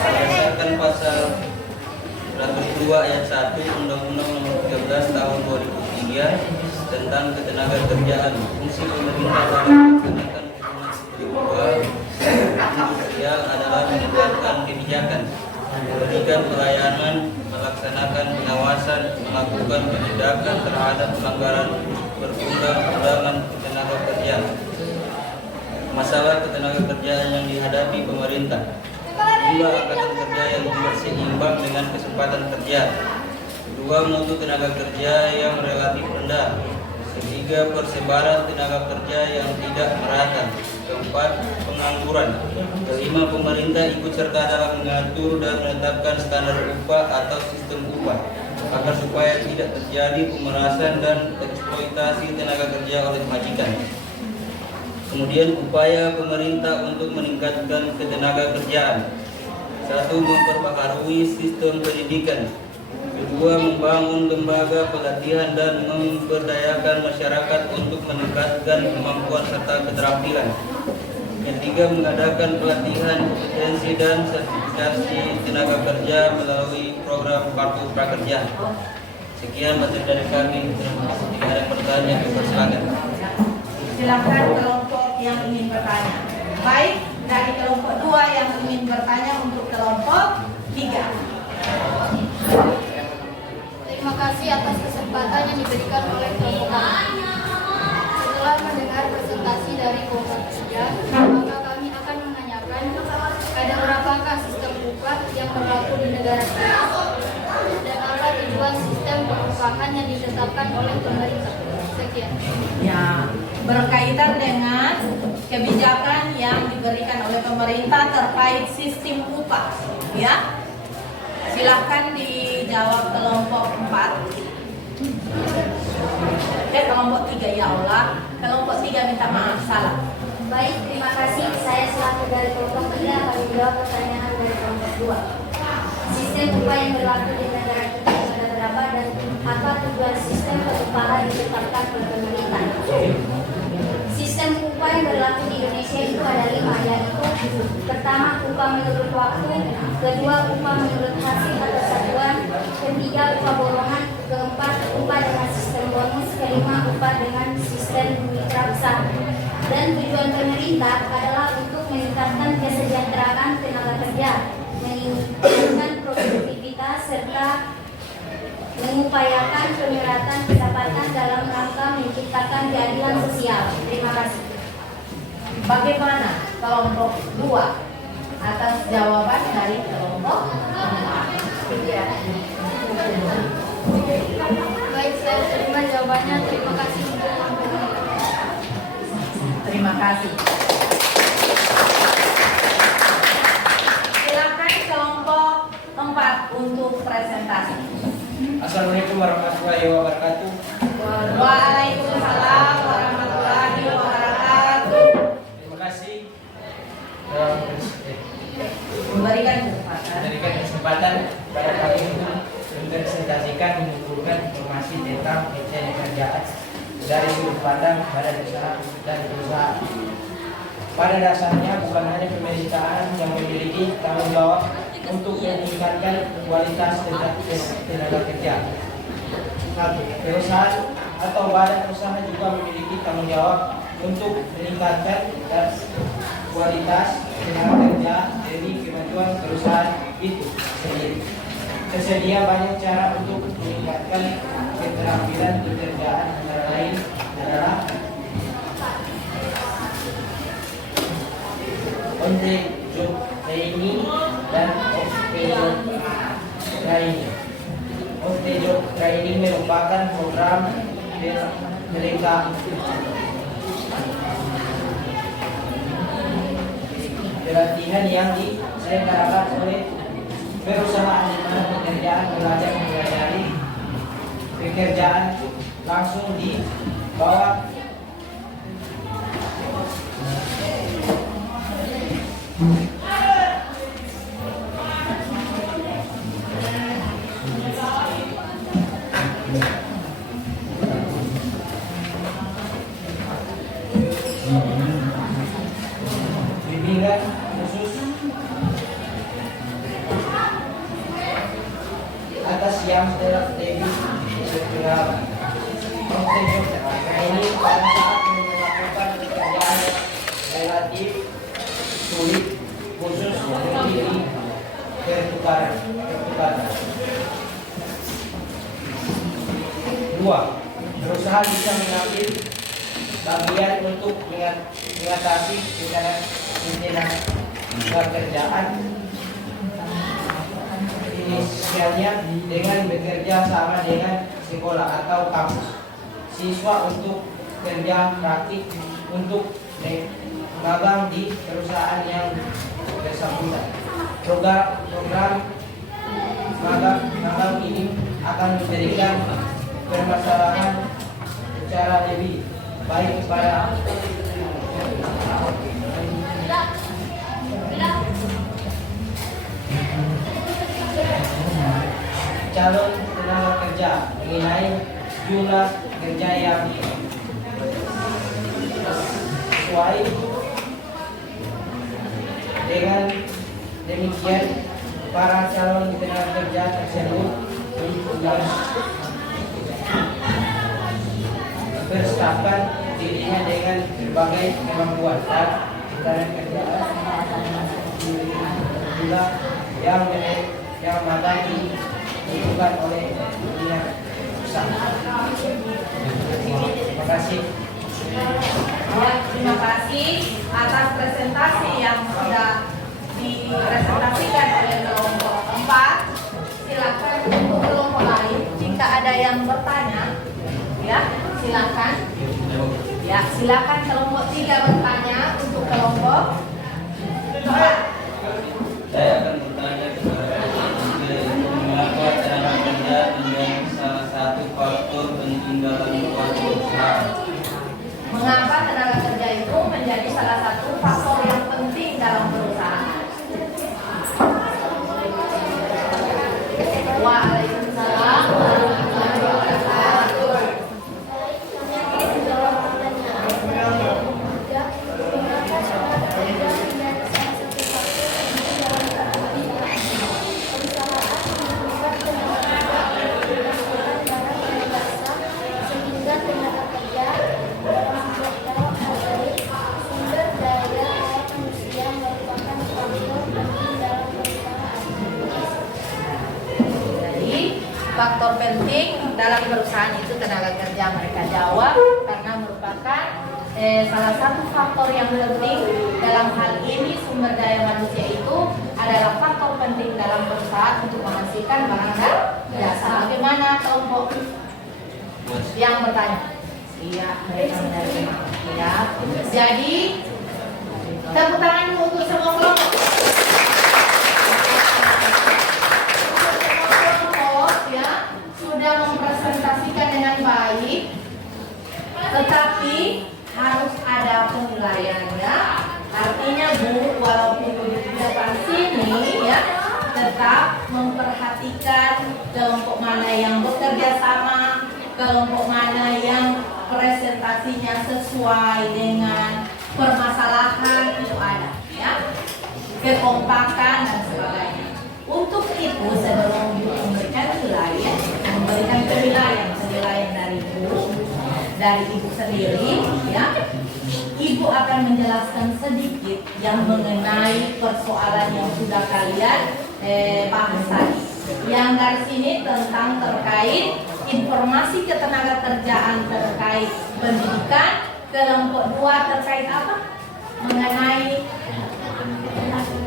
Berdasarkan pasal 102 ayat 1 Undang-Undang Nomor 13 Tahun 2003 tentang ketenaga kerjaan, fungsi pemerintah dalam melaksanakan hubungan sosial adalah menegakkan kebijakan, memberikan pelayanan, melaksanakan pengawasan, melakukan penindakan terhadap pelanggaran perundang-undangan ketenaga kerjaan. Masalah ketenaga kerjaan yang dihadapi pemerintah: jumlah angkatan kerja yang tidak seimbang dengan kesempatan kerja. 2. Mutu tenaga kerja yang relatif rendah. 3. Persebaran tenaga kerja yang tidak merata. 4. Pengangguran. 5. Pemerintah ikut serta dalam mengatur dan menetapkan standar upah atau sistem upah agar supaya tidak terjadi pemerasan dan eksploitasi tenaga kerja oleh majikan. Kemudian upaya pemerintah untuk meningkatkan ketenaga kerjaan: 1. Memperbaharui sistem pendidikan. 2. Membangun lembaga pelatihan dan memberdayakan masyarakat untuk meningkatkan kemampuan serta keterampilan. 3. Mengadakan pelatihan kompetensi dan sertifikasi tenaga kerja melalui program Kartu Prakerja. Sekian materi dari kami. Terima kasih. Jika ada pertanyaan, dipersilakan. Silakan kelompok yang ingin bertanya. Baik, dari kelompok 2 yang ingin bertanya untuk kelompok 3. Terima kasih atas kesempatan yang diberikan oleh kelompok kami. Setelah mendengar presentasi dari kelompok 3, maka kami akan menanyakan ada berapakah sistem upah yang berlaku di negara kita dan apa tujuan sistem pengupahan yang ditetapkan oleh pemerintah. Sekian. Ya, berkaitan dengan kebijakan yang diberikan oleh pemerintah terkait sistem upah. Ya, silahkan dijawab kelompok 4. Kelompok 3 ya Allah. Kelompok 3 minta maaf, salah. Baik, terima kasih. Saya selaku dari kelompok 3 akan menjawab pertanyaan dari kelompok 2. Sistem upah yang berlaku di negara kita ada berapa dan apa tujuan sistem pengupahan ditetapkan oleh pemerintah? yaitu ada 5, yaitu pertama upah menurut waktu, kedua upah menurut hasil atau satuan, ketiga upah borongan, keempat upah dengan sistem bonus, kelima upah dengan sistem mitra usaha. Dan tujuan pemerintah adalah untuk meningkatkan kesejahteraan tenaga kerja, meningkatkan produktivitas serta mengupayakan penyerataan pendapatan dalam rangka menciptakan keadilan sosial. Terima kasih. Bagaimana kelompok 2 atas jawaban dari kelompok 4? Ya. Baik, saya terima jawabannya. Terima kasih. Terima kasih. Silakan kelompok 4 untuk presentasi. Assalamualaikum warahmatullahi wabarakatuh. Waalaikumsalam warahmatullahi wabarakatuh. Terima kasih Memberikan kesempatan. memberikan kesempatan pada kami untuk mempresentasikan mengumpulkan informasi tentang ketenaga kerjaan dari sudut pandang badan usaha dan perusahaan. Pada dasarnya bukan hanya pemerintahan yang memiliki tanggung jawab untuk meningkatkan kualitas tenaga kerja. Perusahaan atau badan usaha juga memiliki tanggung jawab untuk meningkatkan kualitas tenaga kerja demi kemajuan perusahaan itu sendiri. Tersedia banyak cara untuk meningkatkan keterampilan pekerjaan, antara lain adalah on the job training dan off the job training. Off the job training merupakan program mereka pelatihan yang diselenggarakan oleh perusahaan di mana pekerjaan belajar mempelajari pekerjaan langsung di bawah bimbingan khusus atas yang telah lebih struktural. Ini pada saat melakukan pekerjaan relatif sulit khusus berdiri tertukar. 2. Perusahaan bisa mengambil bagian untuk mengatasi ketenaga kerjaan inisialnya dengan bekerja sama dengan sekolah atau kampus siswa untuk kerja praktik untuk magang di perusahaan yang bersangkutan. Program magang ini akan memberikan permasalahan secara lebih baik kepada calon tenaga kerja mengenai jumlah kerja yang sesuai. Dengan demikian, para calon tenaga kerja tersebut harus berstaffkan dirinya dengan berbagai kemampuan dan tenaga kerjaan juga yang magang dilakukan oleh dunia usaha. Terima kasih. Ya, terima kasih atas presentasi yang sudah dipresentasikan oleh kelompok 4. Silakan untuk kelompok lain jika ada yang bertanya, ya silakan. Ya, silakan kelompok 3 bertanya untuk kelompok 4. Saya akan bertanya kepada mengapa tenaga kerja menjadi salah satu faktor penting dalam suatu usaha. Mengapa tenaga kerja itu menjadi salah satu faktor yang penting dalam perusahaan? Waalaikumsalam warahmatullahi wabarakatuh. dalam perusahaan itu tenaga kerja. Mereka jawab karena merupakan salah satu faktor yang penting dalam hal ini. Sumber daya manusia itu adalah faktor penting dalam perusahaan untuk menghasilkan barang dan jasa. Bagaimana kelompok yang bertanya? Iya, mereka menerima. Ya, jadi tepuk tangan untuk semua kelompok. Ya, sudah mempresentasikan dengan baik, tetapi harus ada penilaiannya. Artinya Bu, walaupun duduk di depan sini ya, tetap memperhatikan kelompok mana yang bekerja sama, kelompok mana yang presentasinya sesuai dengan permasalahan itu ada ya, kekompakan dan sebagainya. Untuk itu sebelum memberikan penilaian dari Ibu sendiri ya, Ibu akan menjelaskan sedikit yang mengenai persoalan yang sudah kalian bahas tadi. Yang dari sini tentang terkait informasi ketenagakerjaan terkait pendidikan. Kelompok 2 terkait apa? Mengenai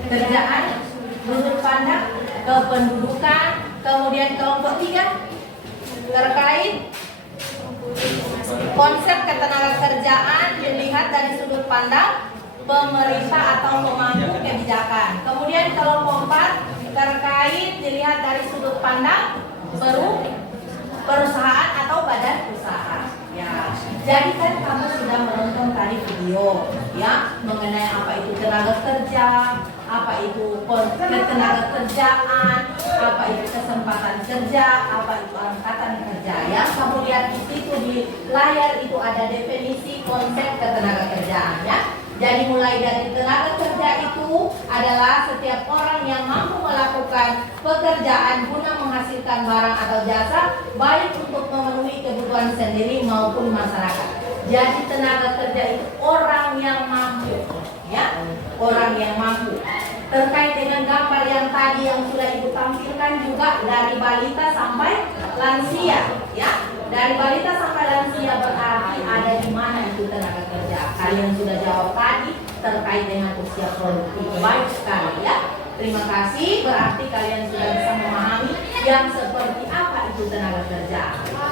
kerjaan, sudut pandang, kependudukan. Kemudian kelompok 3 terkait konsep ketenagakerjaan dilihat dari sudut pandang pemerintah atau pemangku kebijakan. Kemudian kelompok 4 terkait dilihat dari sudut pandang perusahaan atau badan usaha. Ya, jadi kan kamu sudah menonton tadi video ya mengenai apa itu tenaga kerja, apa itu ketenaga kerjaan, apa itu kesempatan kerja, apa itu angkatan kerja. Yang kamu lihat di situ di layar itu ada definisi konsep ketenaga kerjaan ya. Jadi mulai dari tenaga kerja itu adalah setiap orang yang mampu melakukan pekerjaan guna menghasilkan barang atau jasa baik untuk memenuhi kebutuhan sendiri maupun masyarakat. Jadi tenaga kerja itu orang yang mampu, ya, orang yang mampu. Terkait dengan gambar yang tadi yang sudah Ibu tampilkan juga dari balita sampai lansia, ya. Dari balita sampai lansia berarti ada di mana itu tenaga kerja. Kalian sudah jawab tadi terkait dengan usia produktif. Baik sekali ya. Terima kasih. Berarti kalian sudah bisa memahami yang seperti apa itu tenaga kerja.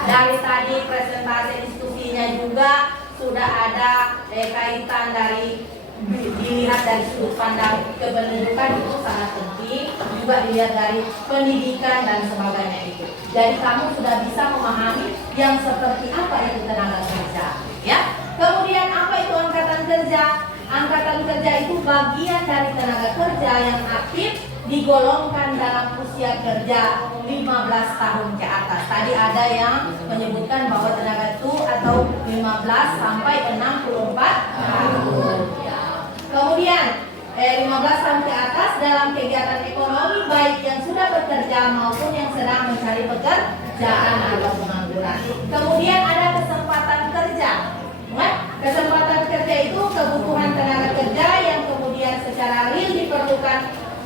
Dari tadi presentasi diskusinya juga sudah ada kaitan dari dilihat dari sudut pandang kependudukan itu sangat penting, juga dilihat dari pendidikan dan sebagainya itu. Jadi kamu sudah bisa memahami yang seperti apa itu tenaga kerja, ya. Kemudian apa itu angkatan kerja? Angkatan kerja itu bagian dari tenaga kerja yang aktif digolongkan dalam usia kerja 15 tahun ke atas. Tadi ada yang menyebutkan bahwa tenaga itu atau 15 sampai 64 tahun. Kemudian 15 tahun ke atas dalam kegiatan ekonomi baik yang sudah bekerja maupun yang sedang mencari pekerjaan atau pengangguran. Kemudian ada kesempatan kerja. Kesempatan kerja itu kebutuhan tenaga kerja yang kemudian secara real diperlukan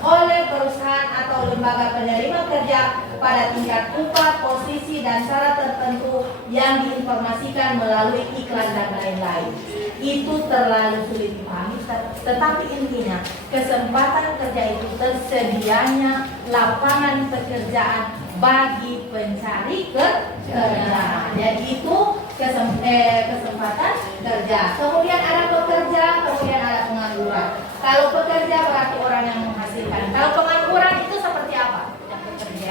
oleh perusahaan atau lembaga penerima kerja pada tingkat upah, posisi, dan cara tertentu yang diinformasikan melalui iklan dan lain-lain. Itu terlalu sulit dipahami, tetapi intinya kesempatan kerja itu tersedianya lapangan pekerjaan bagi pencari kerja. Jadi itu kesempatan kerja. Kemudian ada pekerja, kemudian ada pengangguran. Kalau pekerja berarti orang yang menghasilkan. Kalau pengangguran itu seperti apa?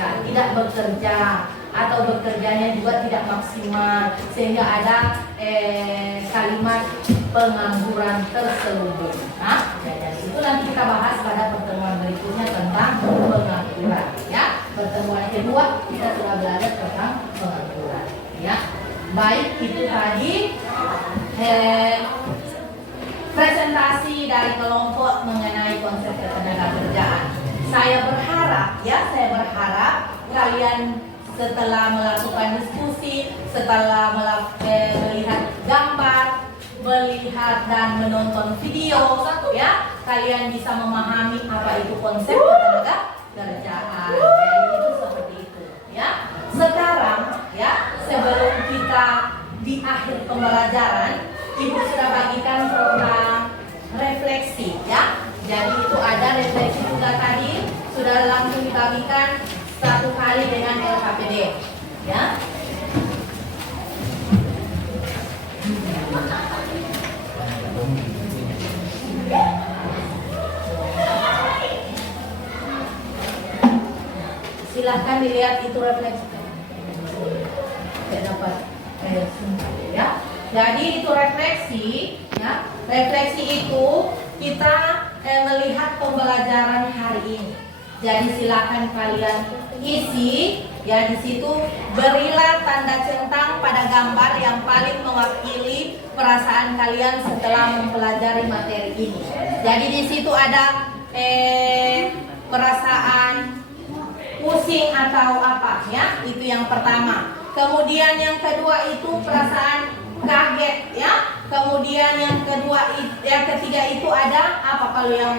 Tidak bekerja atau bekerjanya juga tidak maksimal sehingga ada kalimat pengangguran terselubung. Nah, jadi itu nanti kita bahas pada pertemuan berikutnya tentang pengangguran. Ya, pertemuan kedua kita sudah belajar tentang pengangguran. Ya, baik itu tadi presentasi dari kelompok mengenai konsep ketenagakerjaan. Saya berharap kalian setelah melakukan diskusi, setelah melihat gambar, melihat dan menonton video, ya, kalian bisa memahami apa itu konsep ketenagakerjaan. Jadi itu seperti itu, ya. Sekarang di akhir pembelajaran Ibu sudah bagikan program refleksi ya. Jadi itu ada refleksi juga tadi sudah langsung dibagikan 1 kali dengan LKPD ya. Silahkan dilihat itu refleksi. Tidak dapat ya. Jadi itu refleksi ya. Refleksi itu kita melihat pembelajaran hari ini. Jadi silakan kalian isi ya, di situ berilah tanda centang pada gambar yang paling mewakili perasaan kalian setelah mempelajari materi ini. Jadi di situ ada perasaan pusing atau apa ya, itu yang pertama. Kemudian yang kedua itu perasaan kaget ya. Kemudian yang ketiga itu ada apa kalau yang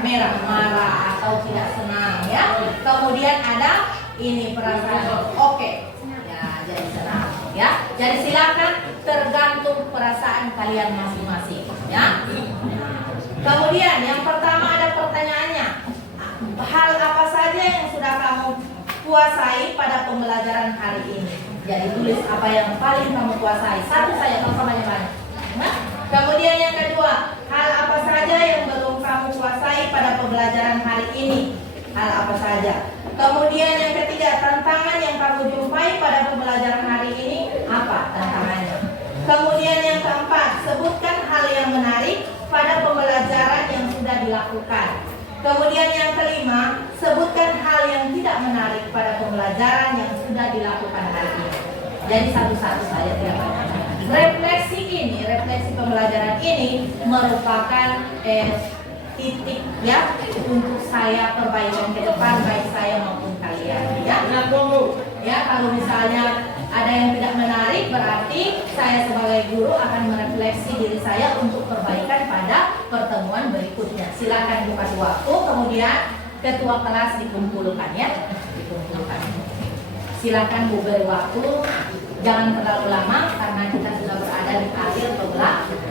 merah, marah atau tidak senang ya. Kemudian ada ini perasaan oke ya, jadi senang ya. Jadi silakan tergantung perasaan kalian masing-masing ya. Kemudian yang pertama ada pertanyaannya, hal apa saja yang sudah kamu kuasai pada pembelajaran hari ini. Jadi tulis apa yang paling kamu kuasai, satu saja, kalau banyak-banyak. Nah, kemudian yang kedua, hal apa saja yang belum kamu kuasai pada pembelajaran hari ini. Hal apa saja. Kemudian yang ketiga, tantangan yang kamu jumpai pada pembelajaran hari ini, apa tantangannya. Kemudian yang keempat, sebutkan hal yang menarik pada pembelajaran yang sudah dilakukan. Kemudian yang kelima, sebutkan hal yang tidak menarik pada pembelajaran yang sudah dilakukan hari ini. Jadi satu-satu saja, tidak banyak. Refleksi pembelajaran ini merupakan titik ya untuk saya perbaikan ke depan, baik saya maupun kalian ya. Ya, kalau misalnya ada yang tidak menarik, berarti saya sebagai guru akan merefleksi diri saya untuk perbaikan pada pertemuan berikutnya. Silakan buka waktu, kemudian ketua kelas dikumpulkan ya, dikumpulkan. Silakan beri waktu, jangan terlalu lama karena kita sudah berada di akhir pembelajaran.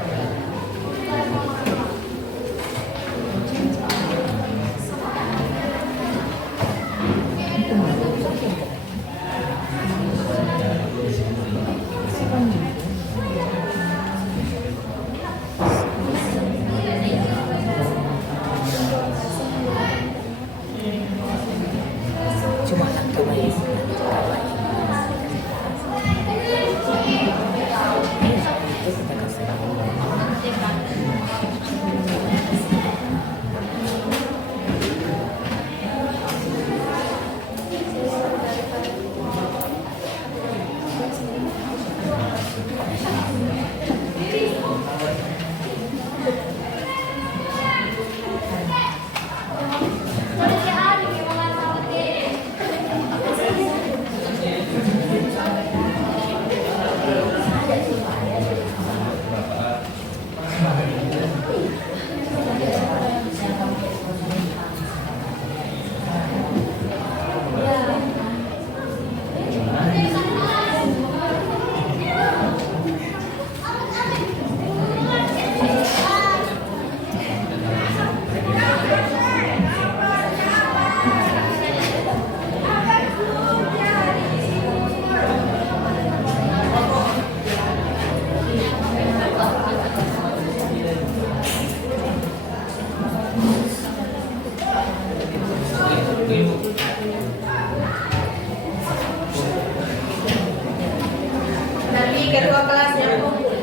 Kedua kelasnya kumpul.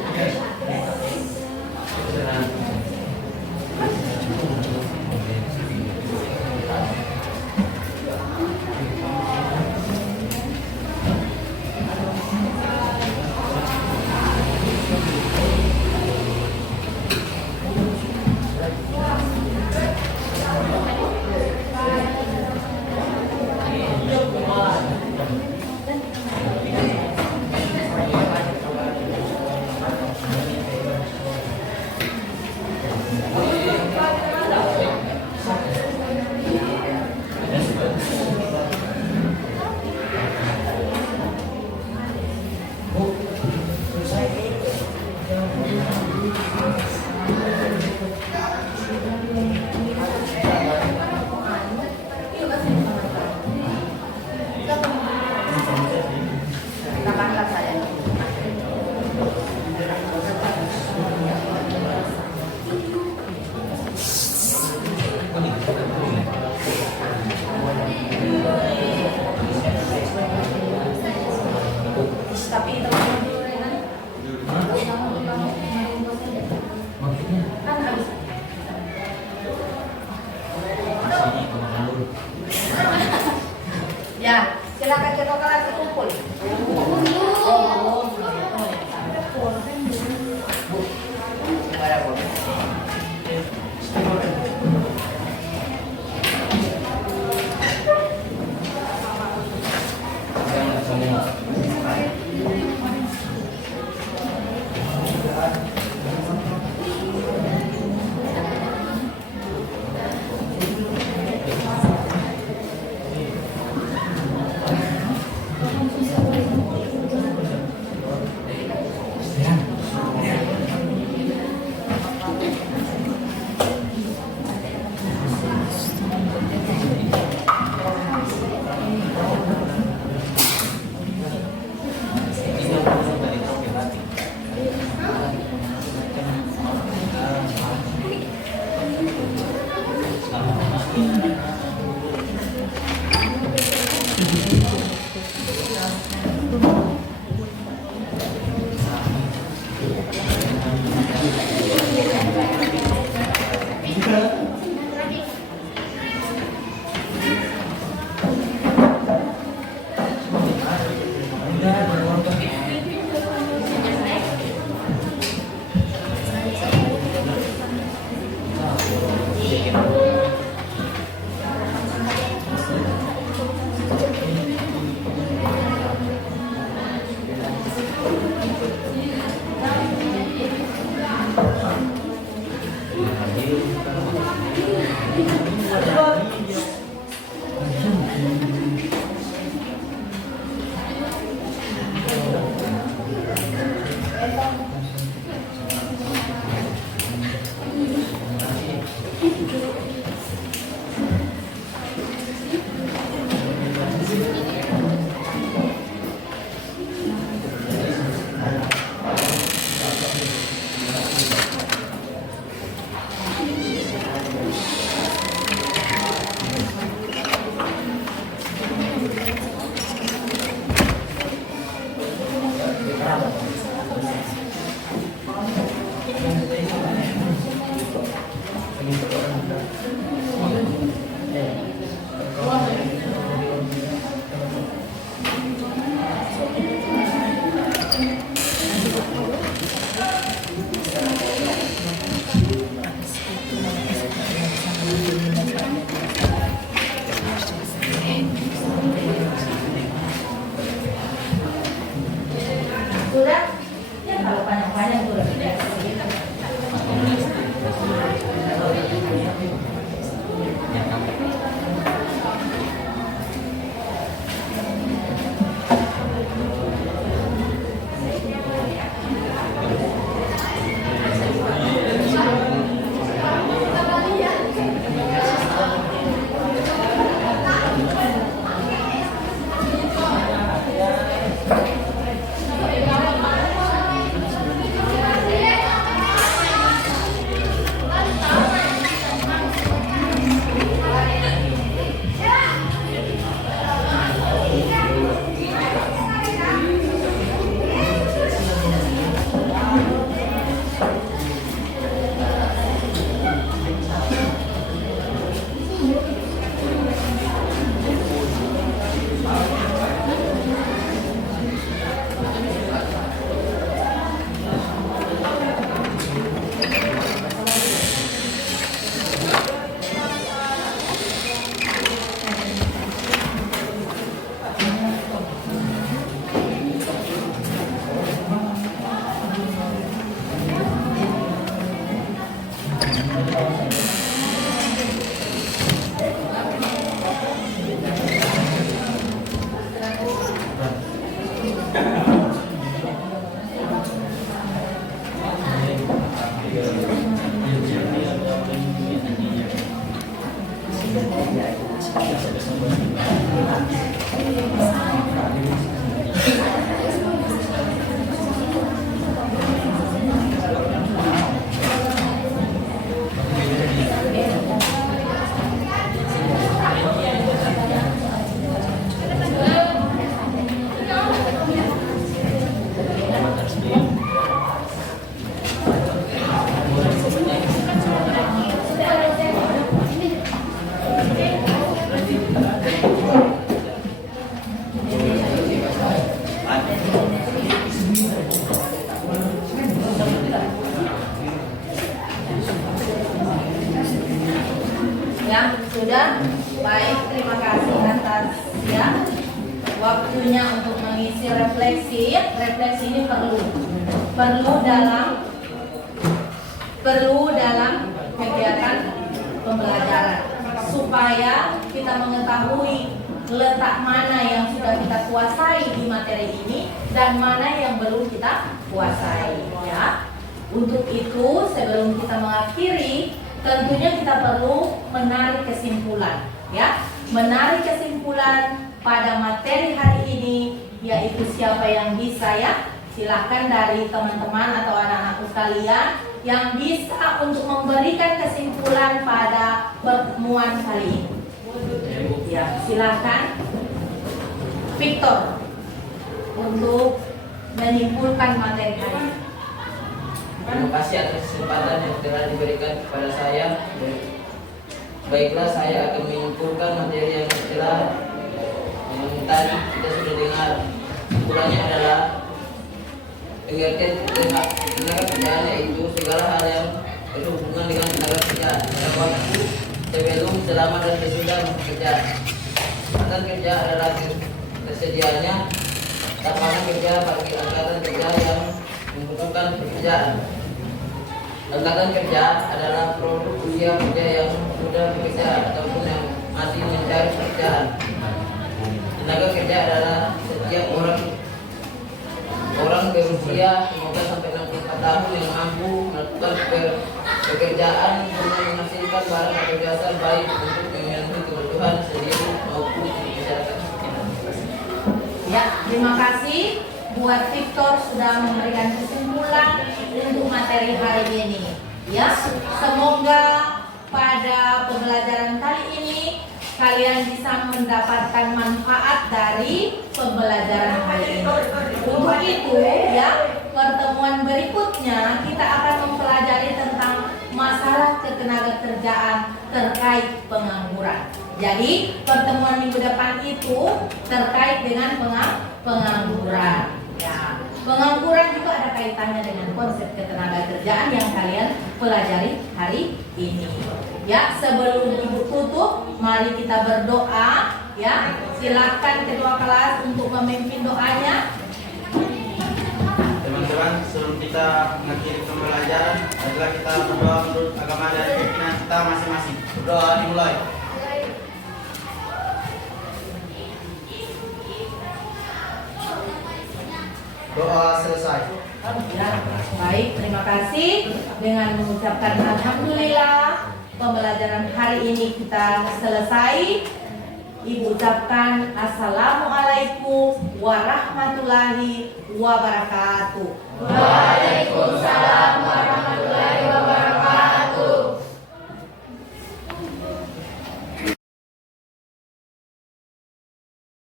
Sudah? Ya kalau panjang-panjang sudah tidak. Ya, sudah. Baik, terima kasih atas ya waktunya untuk mengisi refleksi. Refleksi ini perlu dalam kegiatan pembelajaran supaya kita mengetahui letak mana yang sudah kita kuasai di materi ini dan mana yang belum kita kuasai ya. Untuk itu sebelum kita mengakhiri tentunya kita perlu menarik kesimpulan ya. Menarik kesimpulan pada materi hari ini yaitu siapa yang bisa ya. Silakan dari teman-teman atau anak-anakku sekalian yang bisa untuk memberikan kesimpulan pada pertemuan kali ini. Ya, silakan Victor untuk menyimpulkan materi hari ini. Terima kasih atas kesempatan yang telah diberikan kepada saya. Baiklah, saya akan menyimpulkan materi yang telah tadi kita sudah dengar. Kesimpulannya adalah pengertian tenaga kerjaan yaitu segala hal yang berhubungan dengan tenaga kerja pada waktu sebelum, selama dan sesudah bekerja. Angkatan kerja adalah tersedianya lapangan kerja bagi angkatan kerja yang membutuhkan pekerjaan. Angkatan kerja adalah produk usia kerja yang sudah bekerja ataupun yang masih mencari pekerjaan. Tenaga kerja adalah setiap orang orang berusia semoga sampai 64 tahun yang mampu melakukan pekerjaan guna menghasilkan barang atau jasa baik untuk memenuhi kebutuhan sendiri maupun masyarakat. Ya, terima kasih buat Victor sudah memberikan kesimpulan untuk materi hari ini. Ya, semoga pada pembelajaran kali ini kalian bisa mendapatkan manfaat dari pembelajaran hari ini. Untuk itu, ya, pertemuan berikutnya kita akan mempelajari tentang masalah ketenagakerjaan terkait pengangguran. Jadi, pertemuan minggu depan itu terkait dengan pengangguran. Ya, pengangguran juga ada kaitannya dengan konsep ketenagakerjaan yang kalian pelajari hari ini. Ya, sebelum ibu tutup, mari kita berdoa. Ya, silakan ketua kelas untuk memimpin doanya. Teman-teman, sebelum kita mengakhiri pembelajaran, adalah kita berdoa menurut agama dan keyakinan kita masing-masing. Berdoa dimulai. Doa selesai. Ya, baik, terima kasih. Dengan mengucapkan alhamdulillah, pembelajaran hari ini kita selesai. Ibu ucapkan assalamualaikum warahmatullahi wabarakatuh. Waalaikumsalam warahmatullahi